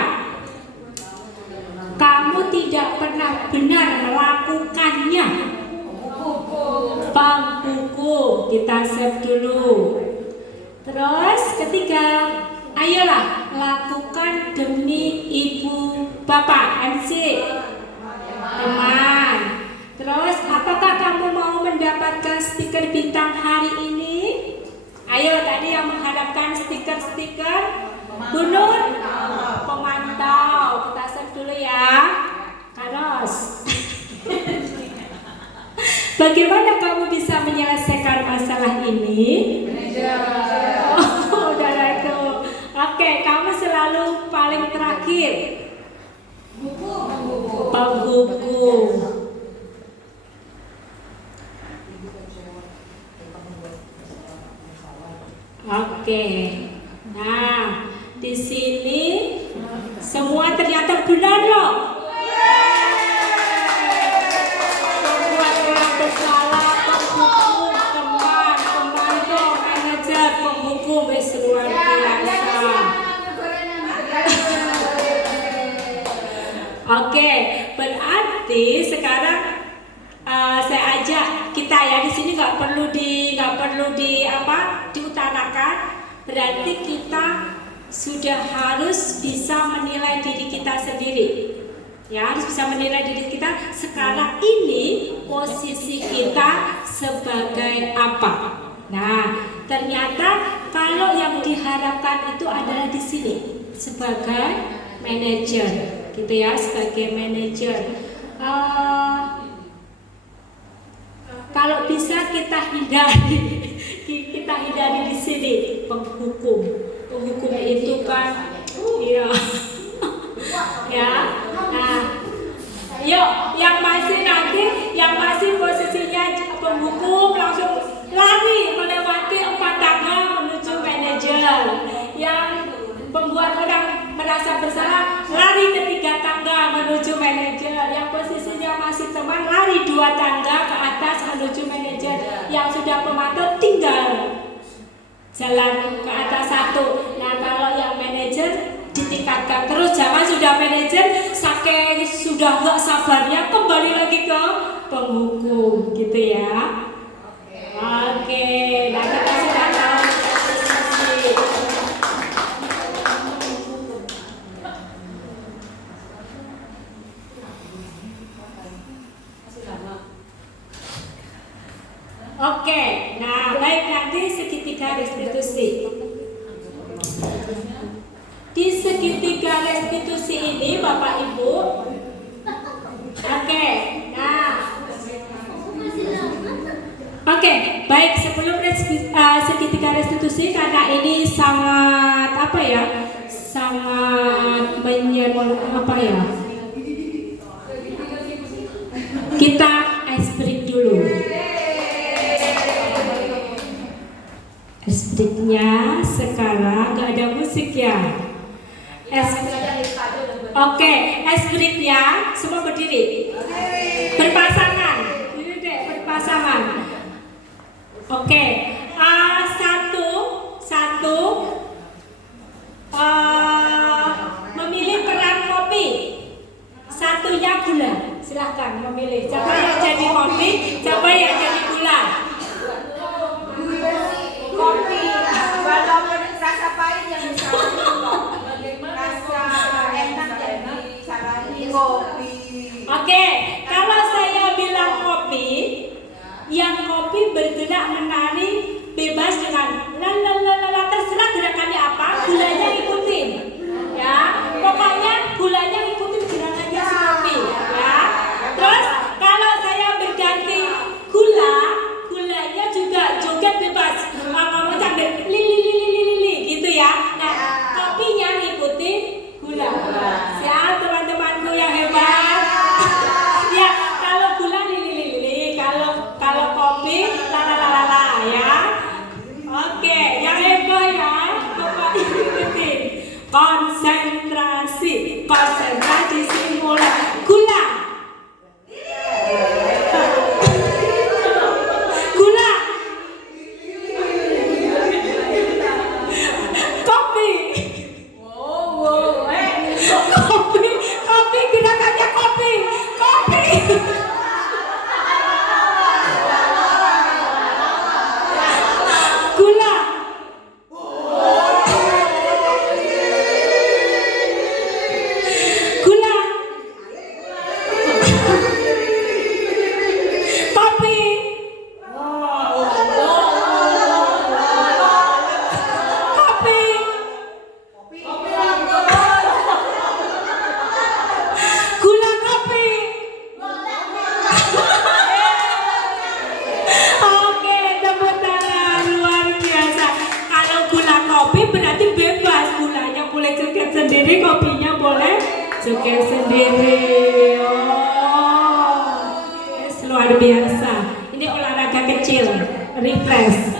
kamu tidak pernah benar melakukannya. Penghukum, kita save dulu. Terus ketiga, ayolah lakukan demi ibu bapak, MC, teman. Terus apakah kamu mau mendapatkan stiker bintang hari ini? Ayo, tadi yang mengharapkan stiker-stiker, Bu Nur, pemantau, kita save dulu ya. Karos. Bagaimana kamu bisa menyelesaikan masalah ini? Oh, udah itu. Oke, kamu selalu paling terakhir. Penghukum. Oke. Nah, di sini semua ternyata benar loh. Pembuat orang bersalah, penghukum, teman, pemantau, manajer, penghukum, luar biasa. Oke, berarti sekarang saya ajak kita ya, di sini nggak perlu diutarakan. Berarti kita sudah harus bisa menilai diri kita sendiri. Ya, harus bisa menilai diri kita sekarang ini posisi kita sebagai apa. Nah, ternyata kalau yang diharapkan itu adalah di sini sebagai manajer, gitu ya, sebagai manajer. Kalau bisa kita hindari di sini penghukum. Penghukum itu kan, ya, ya. Nah, yuk, yang masih posisinya penghukum langsung lari melewati 4 tangga menuju manajer. Yang membuat orang merasa bersalah lari ke 3 tangga menuju manajer. Yang posisinya masih teman lari 2 tangga ke atas menuju manajer. Yang sudah pemantau tinggal jalan ke atas 1. Nah, kalau yang manajer ditingkatkan terus, jangan sudah manajer saking sudah gak sabarnya kembali lagi ke penghukum, gitu ya. Oke, nah kita sudah tahu posisi. Oke, nah baik, nanti segitiga restitusi. Di segitiga restitusi ini Bapak Ibu, oke, nah, oke, baik, sebelum segitiga restitusi, karena ini sangat apa ya, sangat apa ya, kita ice break dulu. Ice breaknya sekarang gak ada musik ya. Oke, ice breaknya semua berdiri, berpasangan, ini deh, berpasangan. Oke, satu, memilih peran kopi, satunya gula. Silahkan memilih. Siapa yang jadi kopi, siapa yang jadi gula. Kopi, walaupun rasa pahit yang rasa enak jadi caranya kopi. Oke, kalau saya bilang kopi, yang kopi bergerak menari bebas dengan la terserah gerakannya apa, gulanya ikutin, ya. Pokoknya gulanya ikutin gerakannya si kopi, ya. Terus kalau saya berganti gulanya juga joget bebas, ngomong sambil li gitu ya. Nah, kopinya ngikutin gula. Ya, teman-temanku yang hebat. Ya, kalau gula li, kalau kopi la ya. Oke, yang hebat ya. Coba ikutin. Konsentrasi mulai. Gula. Kopi, gerakannya kopi. Gula. Kopi. Gula kopi. Oke, tepuk tangan, luar biasa. Kalau gula kopi berarti bebas, gulanya boleh joget sendiri, kopinya boleh joget sendiri. Yes, luar biasa. Ini olahraga kecil, refresh.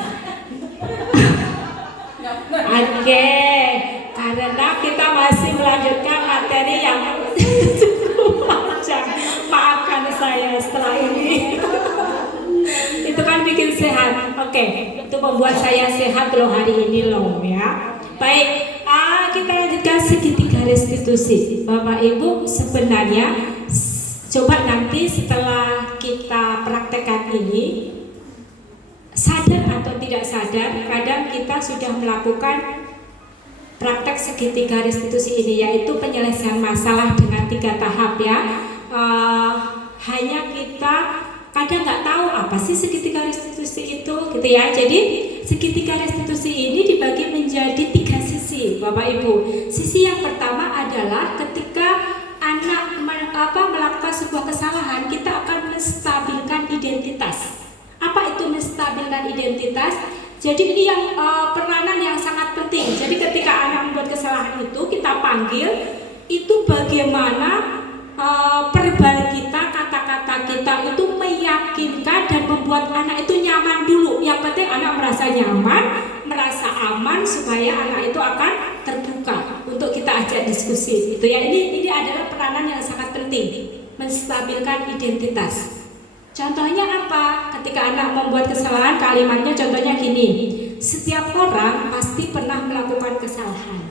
Oke, karena kita masih melanjutkan materi yang cukup panjang. Maafkan saya setelah ini. Itu kan bikin sehat. Oke, itu membuat saya sehat loh hari ini loh ya. Baik, kita lanjutkan segitiga restitusi. Bapak Ibu, sebenarnya coba nanti setelah kita praktekkan ini, sadar atau tidak sadar, kadang kita sudah melakukan praktek segitiga restitusi ini, yaitu penyelesaian masalah dengan 3 tahap ya. Hanya kita kadang nggak tahu apa sih segitiga restitusi itu gitu ya. Jadi segitiga restitusi ini dibagi menjadi 3 sisi Bapak Ibu. Sisi yang pertama adalah ketika anak melakukan sebuah kesalahan, kita akan menstabilkan identitas. Apa itu menstabilkan identitas? Jadi ini yang peranan yang sangat penting. Jadi ketika anak membuat kesalahan itu, kita panggil, itu bagaimana perbal kita, kata-kata kita itu meyakinkan dan membuat anak itu nyaman dulu. Yang penting anak merasa nyaman, merasa aman, supaya anak itu akan terbuka untuk kita ajak diskusi. Itu ya, ini adalah peranan yang sangat penting, menstabilkan identitas. Contohnya apa? Ketika anak membuat kesalahan, kalimatnya contohnya gini, setiap orang pasti pernah melakukan kesalahan.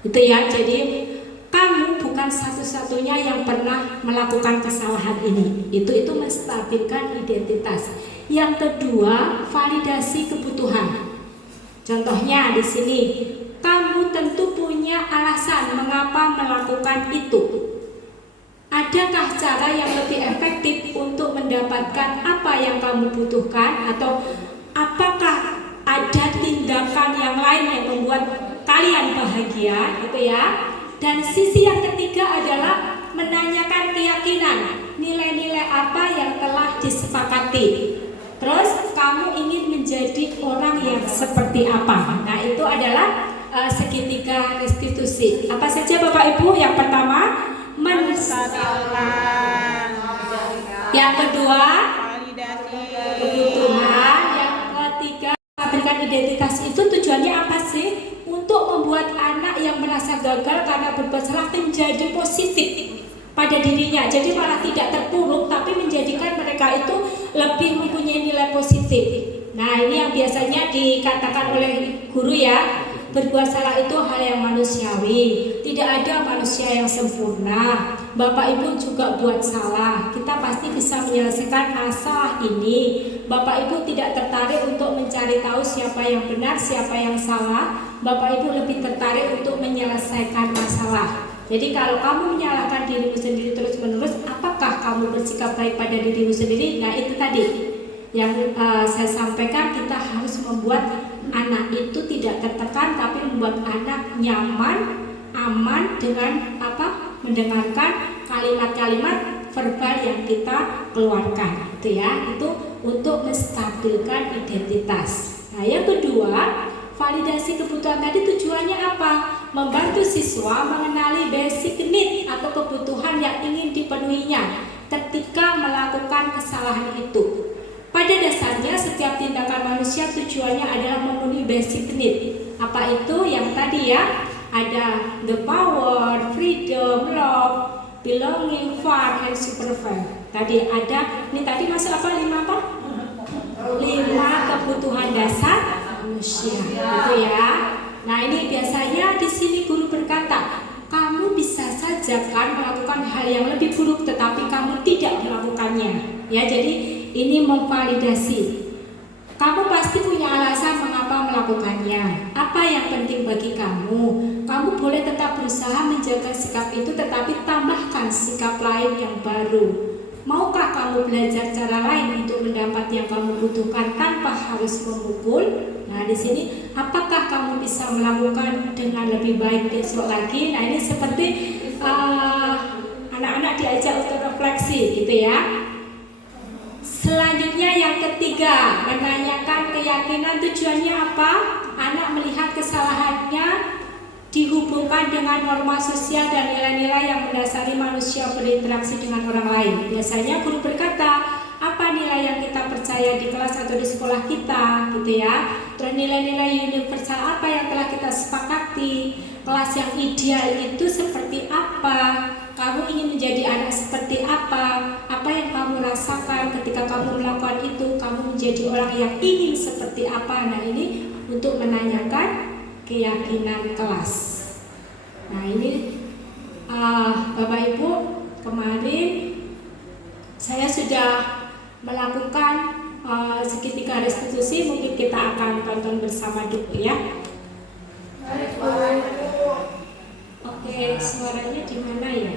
Itu ya, jadi kamu bukan satu-satunya yang pernah melakukan kesalahan ini. Itu menstabilkan identitas. Yang kedua, validasi kebutuhan. Contohnya di sini, kamu tentu punya alasan mengapa melakukan itu. Adakah cara yang lebih efektif untuk mendapatkan apa yang kamu butuhkan, atau apakah ada tindakan yang lain yang membuat kalian bahagia, gitu ya. Dan sisi yang ketiga adalah menanyakan keyakinan, nilai-nilai apa yang telah disepakati. Terus kamu ingin menjadi orang yang seperti apa? Nah, itu adalah segitiga restitusi. Apa saja Bapak Ibu? Yang pertama, menstabilkan. Yang kedua, kebutuhan. Yang ketiga, menstabilkan identitas. Itu tujuannya apa sih? Untuk membuat anak yang merasa gagal karena berbuat salah menjadi positif pada dirinya. Jadi malah tidak terpuruk, tapi menjadikan mereka itu lebih mempunyai nilai positif. Nah, ini yang biasanya dikatakan oleh guru ya, berbuat salah itu hal yang manusiawi. Tidak ada manusia yang sempurna. Bapak Ibu juga buat salah. Kita pasti bisa menyelesaikan masalah ini. Bapak Ibu tidak tertarik untuk mencari tahu siapa yang benar, siapa yang salah. Bapak Ibu lebih tertarik untuk menyelesaikan masalah. Jadi kalau kamu menyalahkan dirimu sendiri terus-menerus, apakah kamu bersikap baik pada dirimu sendiri? Nah, itu tadi yang saya sampaikan, kita harus membuat anak itu tidak tertekan, tapi membuat anak nyaman, aman dengan mendengarkan kalimat-kalimat verbal yang kita keluarkan. Itu ya, itu untuk menstabilkan identitas. Nah, yang kedua, validasi kebutuhan tadi tujuannya apa? Membantu siswa mengenali basic need atau kebutuhan yang ingin dipenuhinya ketika melakukan kesalahan itu. Pada dasarnya setiap tindakan manusia tujuannya adalah memenuhi basic need. Apa itu? Yang tadi ya, ada the power, freedom, love, belonging, fun, and supervision. Tadi ada, ini tadi masuk apa? 5 kebutuhan dasar manusia, gitu ya. Nah, ini biasanya di sini guru berkata, kamu bisa saja kan melakukan hal yang lebih buruk, tetapi kamu tidak melakukannya. Ya, jadi ini memvalidasi. Kamu pasti punya alasan mengapa melakukannya. Apa yang penting bagi kamu? Kamu boleh tetap berusaha menjaga sikap itu, tetapi tambahkan sikap lain yang baru. Maukah kamu belajar cara lain untuk mendapat yang kamu butuhkan tanpa harus memukul? Nah, di sini apakah kamu bisa melakukan dengan lebih baik besok lagi? Nah, ini seperti anak-anak diajak untuk refleksi, gitu ya. Selanjutnya yang ketiga, menanyakan keyakinan. Tujuannya apa? Anak melihat kesalahannya dihubungkan dengan norma sosial dan nilai-nilai yang mendasari manusia berinteraksi dengan orang lain. Biasanya guru berkata, apa nilai yang kita percaya di kelas atau di sekolah kita, gitu ya. Terus nilai-nilai universal apa yang telah kita sepakati. Kelas yang ideal itu seperti apa? Kamu ingin menjadi anak seperti apa? Apa yang kamu rasakan ketika kamu melakukan itu? Kamu menjadi orang yang ingin seperti apa? Nah, ini untuk menanyakan keyakinan kelas. Nah, ini Bapak Ibu, kemarin saya sudah melakukan segitiga restitusi. Mungkin kita akan tonton bersama dulu ya. bagian suaranya di mana ya?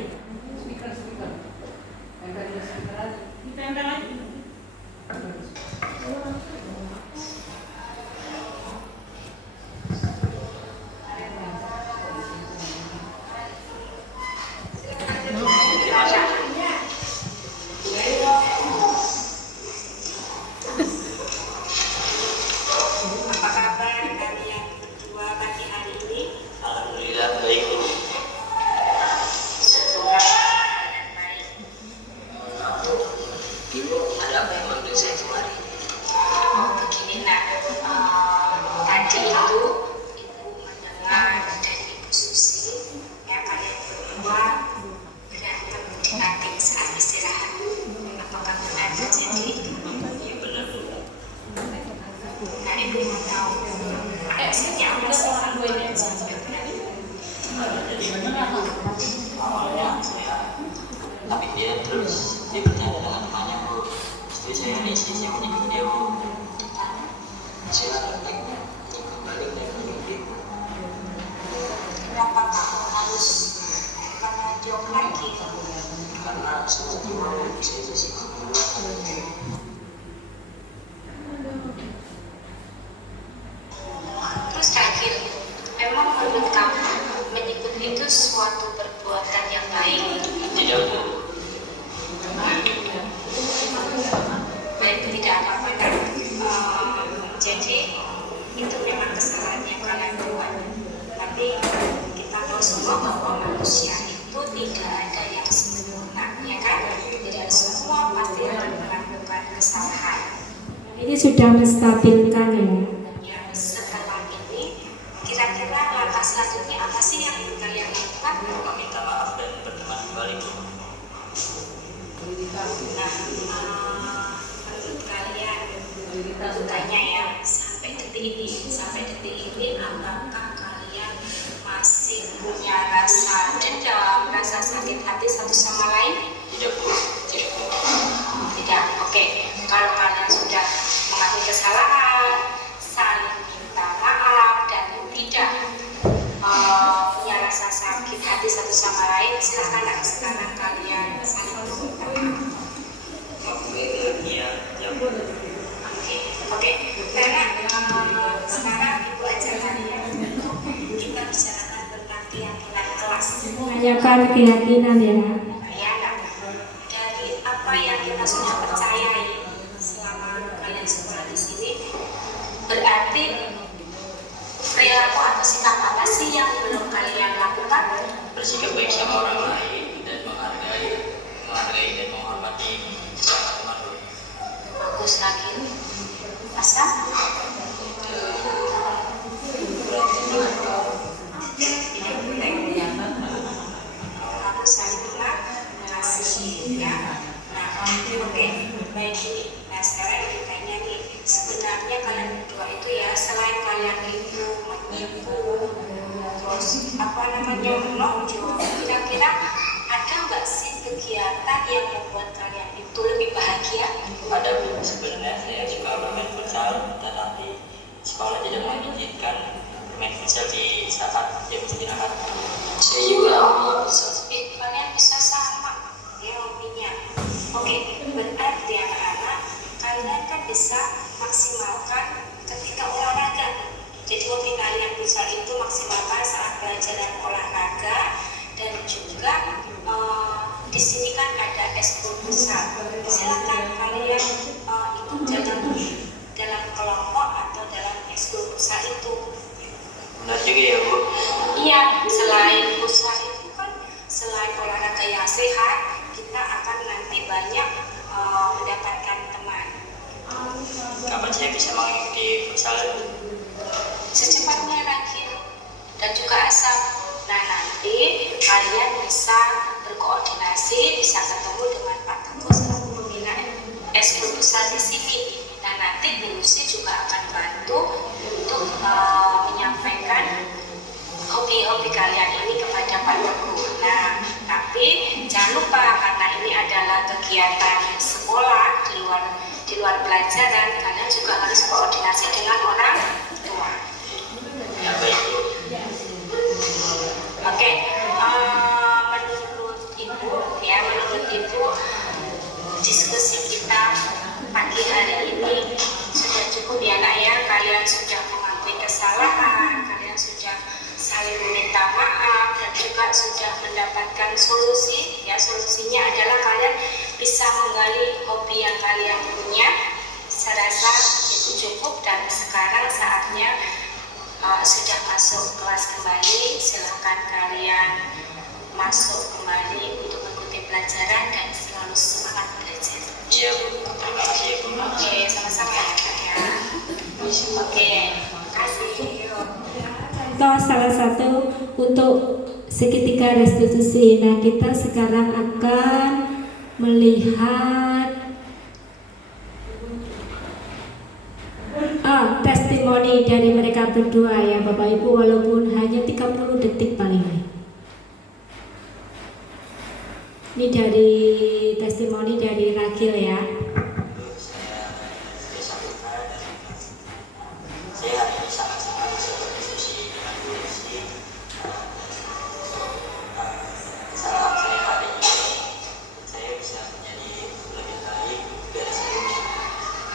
Alhamdulillah baik. Ibu ada apa yang manggil saya kemari? Begini nak, tadi itu ibu mendengar dari ibu Susi ya kalian berdua berantem di kantin saat istirahat. Apakah benar terjadi? Iya benar Bu. Nah ibu mau tahu sejak apa sih kalian sampai berantem? Jadi awalnya saya tapi dia terus dia bercanda dengan temannya Bu. Istri saya risih, saya menyikut dia Bu. Saya ikut balik dan mimpi. Kenapa kamu harus menunjuk lagi? Karena sebetulnya saya itu sih Terus terakhir, emang menurut kamu menyikut itu suatu perbuatan yang baik? tidak Bu. Baik, tidak apa-apa kan? Jadi itu memang kesalahan yang kalian buat. Tapi kita tahu semua bahwa manusia itu tidak ada yang sempurna, ya kan? Tidak semua pasti akan melakukan kesalahan. Ini sudah menstabilkan ya. Ya, setelah ini kira-kira langkah selanjutnya apa sih yang kalian lakukan? Meminta maaf dan berteman kembali Bu. Nah, menurut kalian tanya ya sampai detik ini apakah kalian masih punya rasa dendam, rasa sakit hati satu sama lain? Tidak Bu. Tidak Bu. Tidak. Oke. Kalau kalian sudah mengakui kesalahan, saling minta maaf dan tidak punya rasa sakit hati satu sama lain, silakan sekarang kalian saling meminta maaf. Iya, ya Bu. Oke. Karena sekarang ibu ajar kalian kita bicarakan tentang keyakinan kelas. Menanyakan keyakinan ya. Ya, enggak? Dari apa yang kita sudah percayai selama kalian sekolah di sini, berarti perilaku atau sikap apa sih yang belum kalian lakukan? Bersikap baik sama orang lain dan menghargai dan menghormati teman Bu. Bagus lagi. Masa? Aku saling terima kasih ya. Nah, oke, baik. Nah, sekarang ditanya nih, sebenarnya kalian berdua itu ya, selain kalian itu menipu, terus apa namanya menonjol, kira-kira ada nggak sih kegiatan yang membuat kalian itu lebih bahagia? Ada Bu, sebenarnya saya suka bermain futsal, tetapi sekolah tidak mengizinkan bermain futsal di saat jam istirahat. Saya juga hobi futsal. Kalian bisa sama ya hobinya. Oke, berarti anak-anak kalian kan bisa maksimalkan ketika olahraga. Jadi hobi kalian bisa itu maksimalkan saat pelajaran olahraga dan juga di sini kan ada eskul futsal. Silakan kalian ikut dalam kelompok atau dalam eskul futsal itu. Benar juga ya Bu. Iya, selain futsal itu kan selain olahraga yang sehat, kita akan nanti banyak mendapatkan teman. Kapan saya bisa mengikuti futsal Bu? Secepatnya Rakil dan juga Asam. Nah nanti kalian bisa berkoordinasi, bisa ketemu dengan Pak Teguh selaku pembina eskul futsal di sini. Dan nanti Bu Lucy juga akan bantu untuk menyampaikan hobi-hobi kalian ini kepada Pak Teguh. Nah, tapi jangan lupa karena ini adalah kegiatan sekolah di luar pelajaran, kalian juga harus koordinasi dengan orang tua. Ya baik Bu. Oke, juga sudah mendapatkan solusi. Ya, solusinya adalah kalian bisa menggali hobi yang kalian punya. Saya rasa itu cukup dan sekarang saatnya sudah masuk kelas kembali. Silahkan kalian masuk kembali untuk mengikuti pelajaran dan selalu semangat belajar. Iya Bu, terima kasih Bu. Oke, sama-sama ya Kak ya. Oke, terima kasih. Contoh salah satu untuk segitiga restitusi. Nah, kita sekarang akan melihat testimoni dari mereka berdua ya Bapak Ibu, walaupun hanya 30 detik paling. Ini dari testimoni dari Ragil ya. Saya hari ini sangat senang bisa berdiskusi dengan Bu Rizky. Kesalahan saya hari ini, saya bisa menjadi lebih baik dari sebelumnya.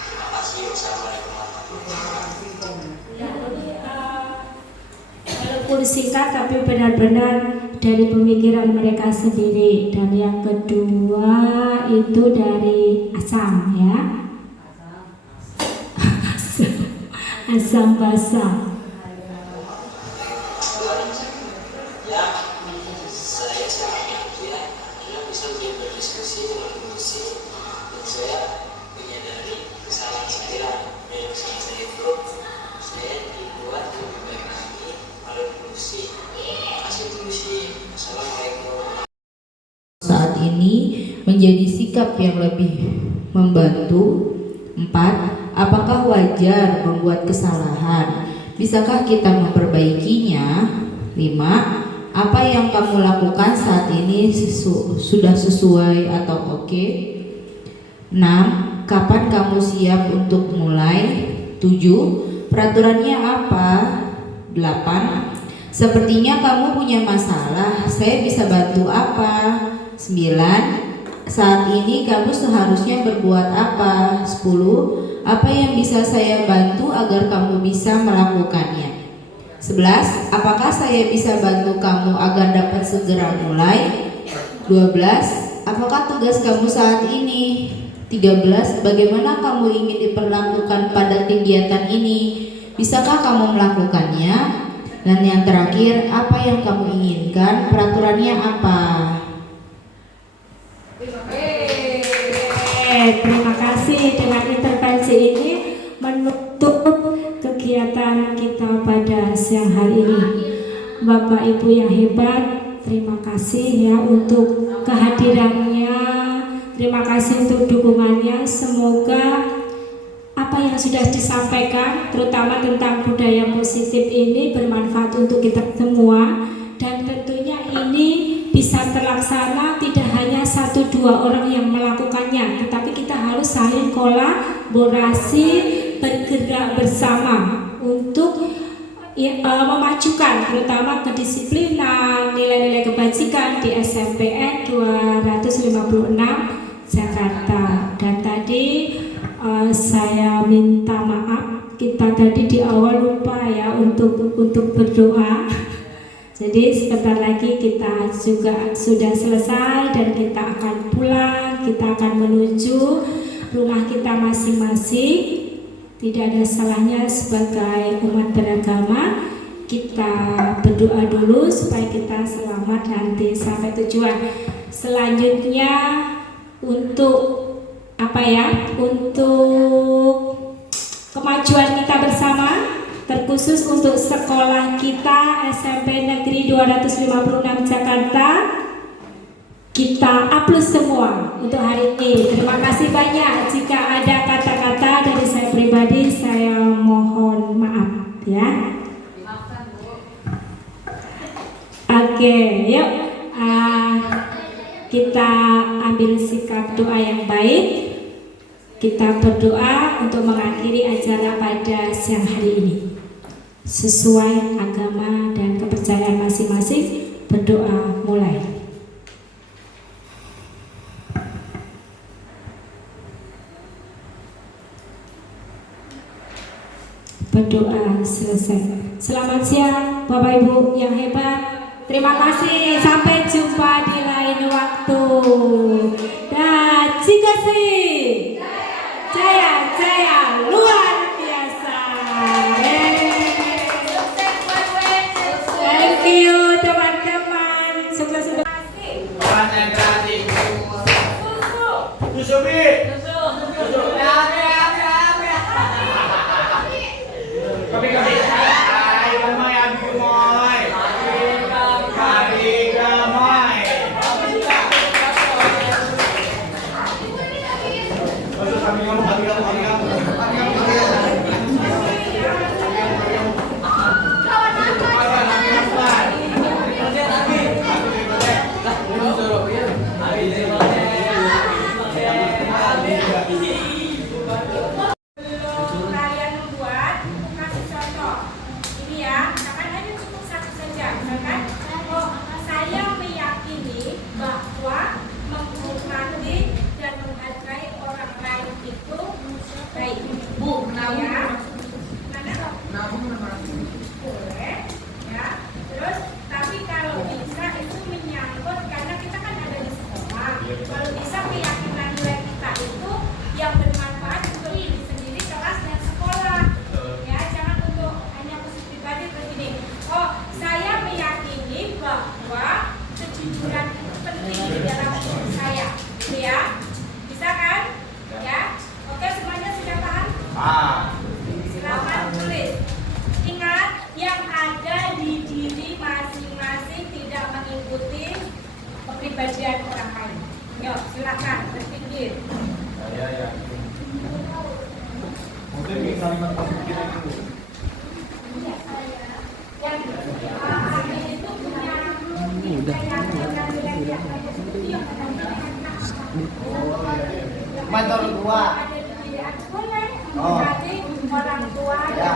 Terima kasih. Wassalamualaikum warahmatullahi wabarakatuh. Walaupun singkat tapi benar-benar dari pemikiran mereka sendiri. Dan yang kedua itu dari Asam ya. Asam basah. Saya sangat bahagia karena bisa berdiskusi dengan Bu Rizky dan saya menyadari kesalahan saya dan kesalahan saya itu saya dibuat lebih baik lagi oleh Bu Rizky. Terima kasih Bu Rizky. Assalamualaikum. Saat ini menjadi sikap yang lebih membantu. 4. Apakah wajar membuat kesalahan? Bisakah kita memperbaikinya? 5. Apa yang kamu lakukan saat ini sudah sesuai atau oke? 6. Kapan kamu siap untuk mulai? 7. Peraturannya apa? 8. Sepertinya kamu punya masalah, saya bisa bantu apa? 9. Saat ini kamu seharusnya berbuat apa? 10. Apa yang bisa saya bantu agar kamu bisa melakukannya? 11. Apakah saya bisa bantu kamu agar dapat segera mulai? 12. Apakah tugas kamu saat ini? 13. Bagaimana kamu ingin diperlakukan pada kegiatan ini? Bisakah kamu melakukannya? Dan yang terakhir, apa yang kamu inginkan? Peraturannya apa? Terima kasih. Dengan intervensi ini menutup kegiatan kita pada siang hari ini. Bapak Ibu yang hebat, terima kasih ya untuk kehadirannya. Terima kasih untuk dukungannya. Semoga apa yang sudah disampaikan, terutama tentang budaya positif ini, bermanfaat untuk kita semua. Dan tentunya ini bisa terlaksana tidak hanya 1-2 orang yang melakukannya, tetapi kita harus saling kolaborasi, bergerak bersama untuk memajukan terutama kedisiplinan, nilai-nilai kebajikan di SMPN 256 Jakarta. Dan tadi saya minta maaf, kita tadi di awal lupa ya untuk berdoa. Jadi sebentar lagi kita juga sudah selesai dan kita akan pulang, kita akan menuju rumah kita masing-masing. Tidak ada salahnya sebagai umat beragama kita berdoa dulu supaya kita selamat nanti sampai tujuan. Selanjutnya untuk untuk kemajuan kita bersama, terkhusus untuk sekolah kita SMP Negeri 256 Jakarta, kita upload semua untuk hari ini. Terima kasih banyak. Jika ada kata-kata dari saya pribadi, saya mohon maaf ya. Oke, yuk kita ambil sikap doa yang baik. Kita berdoa untuk mengakhiri acara pada siang hari ini sesuai agama dan kepercayaan masing-masing. Berdoa mulai. Berdoa selesai. Selamat siang Bapak Ibu yang hebat. Terima kasih. Sampai jumpa di lain waktu. Dan Cikasi. Jaya luar biasa. Thank you teman-teman. Sukses untuk kalian membuat untuk kasih contoh ini ya, misalkan hanya cukup satu saja, misalkan saya meyakini bahwa menghormati dan menghargai orang lain itu baik. Bu, ya. Boleh, ya. Terus, tapi kalau bisa itu menyangkut karena kita kan ada di sekolah. Kalau bisa keyakinan nilai kita itu yang bermanfaat untuk diri sendiri, kelas dan sekolah. Ya, jangan untuk hanya khusus pribadi begini. Oh, saya meyakini bahwa kejujuran itu penting di dalam hidup saya. Gitu ya. Bisa kan? Ya. Oke, semuanya sudah paham? Silakan tulis. Ingat, yang ada di diri masing-masing tidak mengikuti kepribadian orang lain. Yuk, silakan berpikir. Mentor gua. Berarti orang tua ya.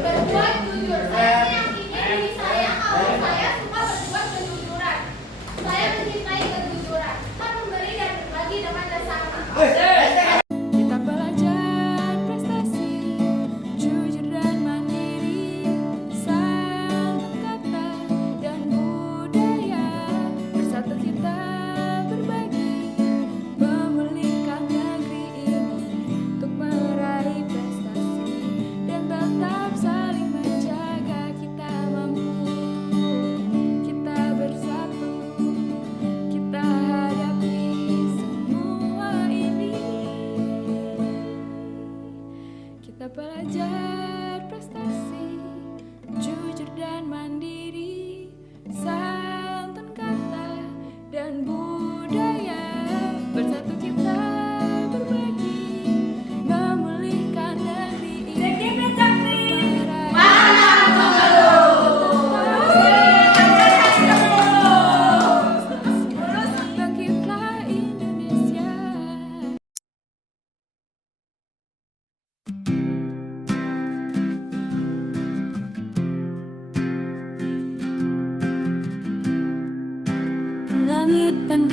Berbuat jujur. Saya meyakini diri saya kalau saya suka berbuat kejujuran. Saya mencintai kejujuran. Saya memberi dan berbagi dengan sesama. Kita belajar prestasi, jujur dan mandiri, santun kata dan budaya. Bersatu kita berbagi, memulihkan negeri ini untuk meraih prestasi dan tetap saling menjaga. Kita mampu, kita bersatu, kita hadapi semua ini. Kita belajar prestasi, jujur dan mandiri, santun kata dan budaya. Bersatu kita berbagi, memulihkan negeri ini. Bangkitlah Indonesia. Langit dan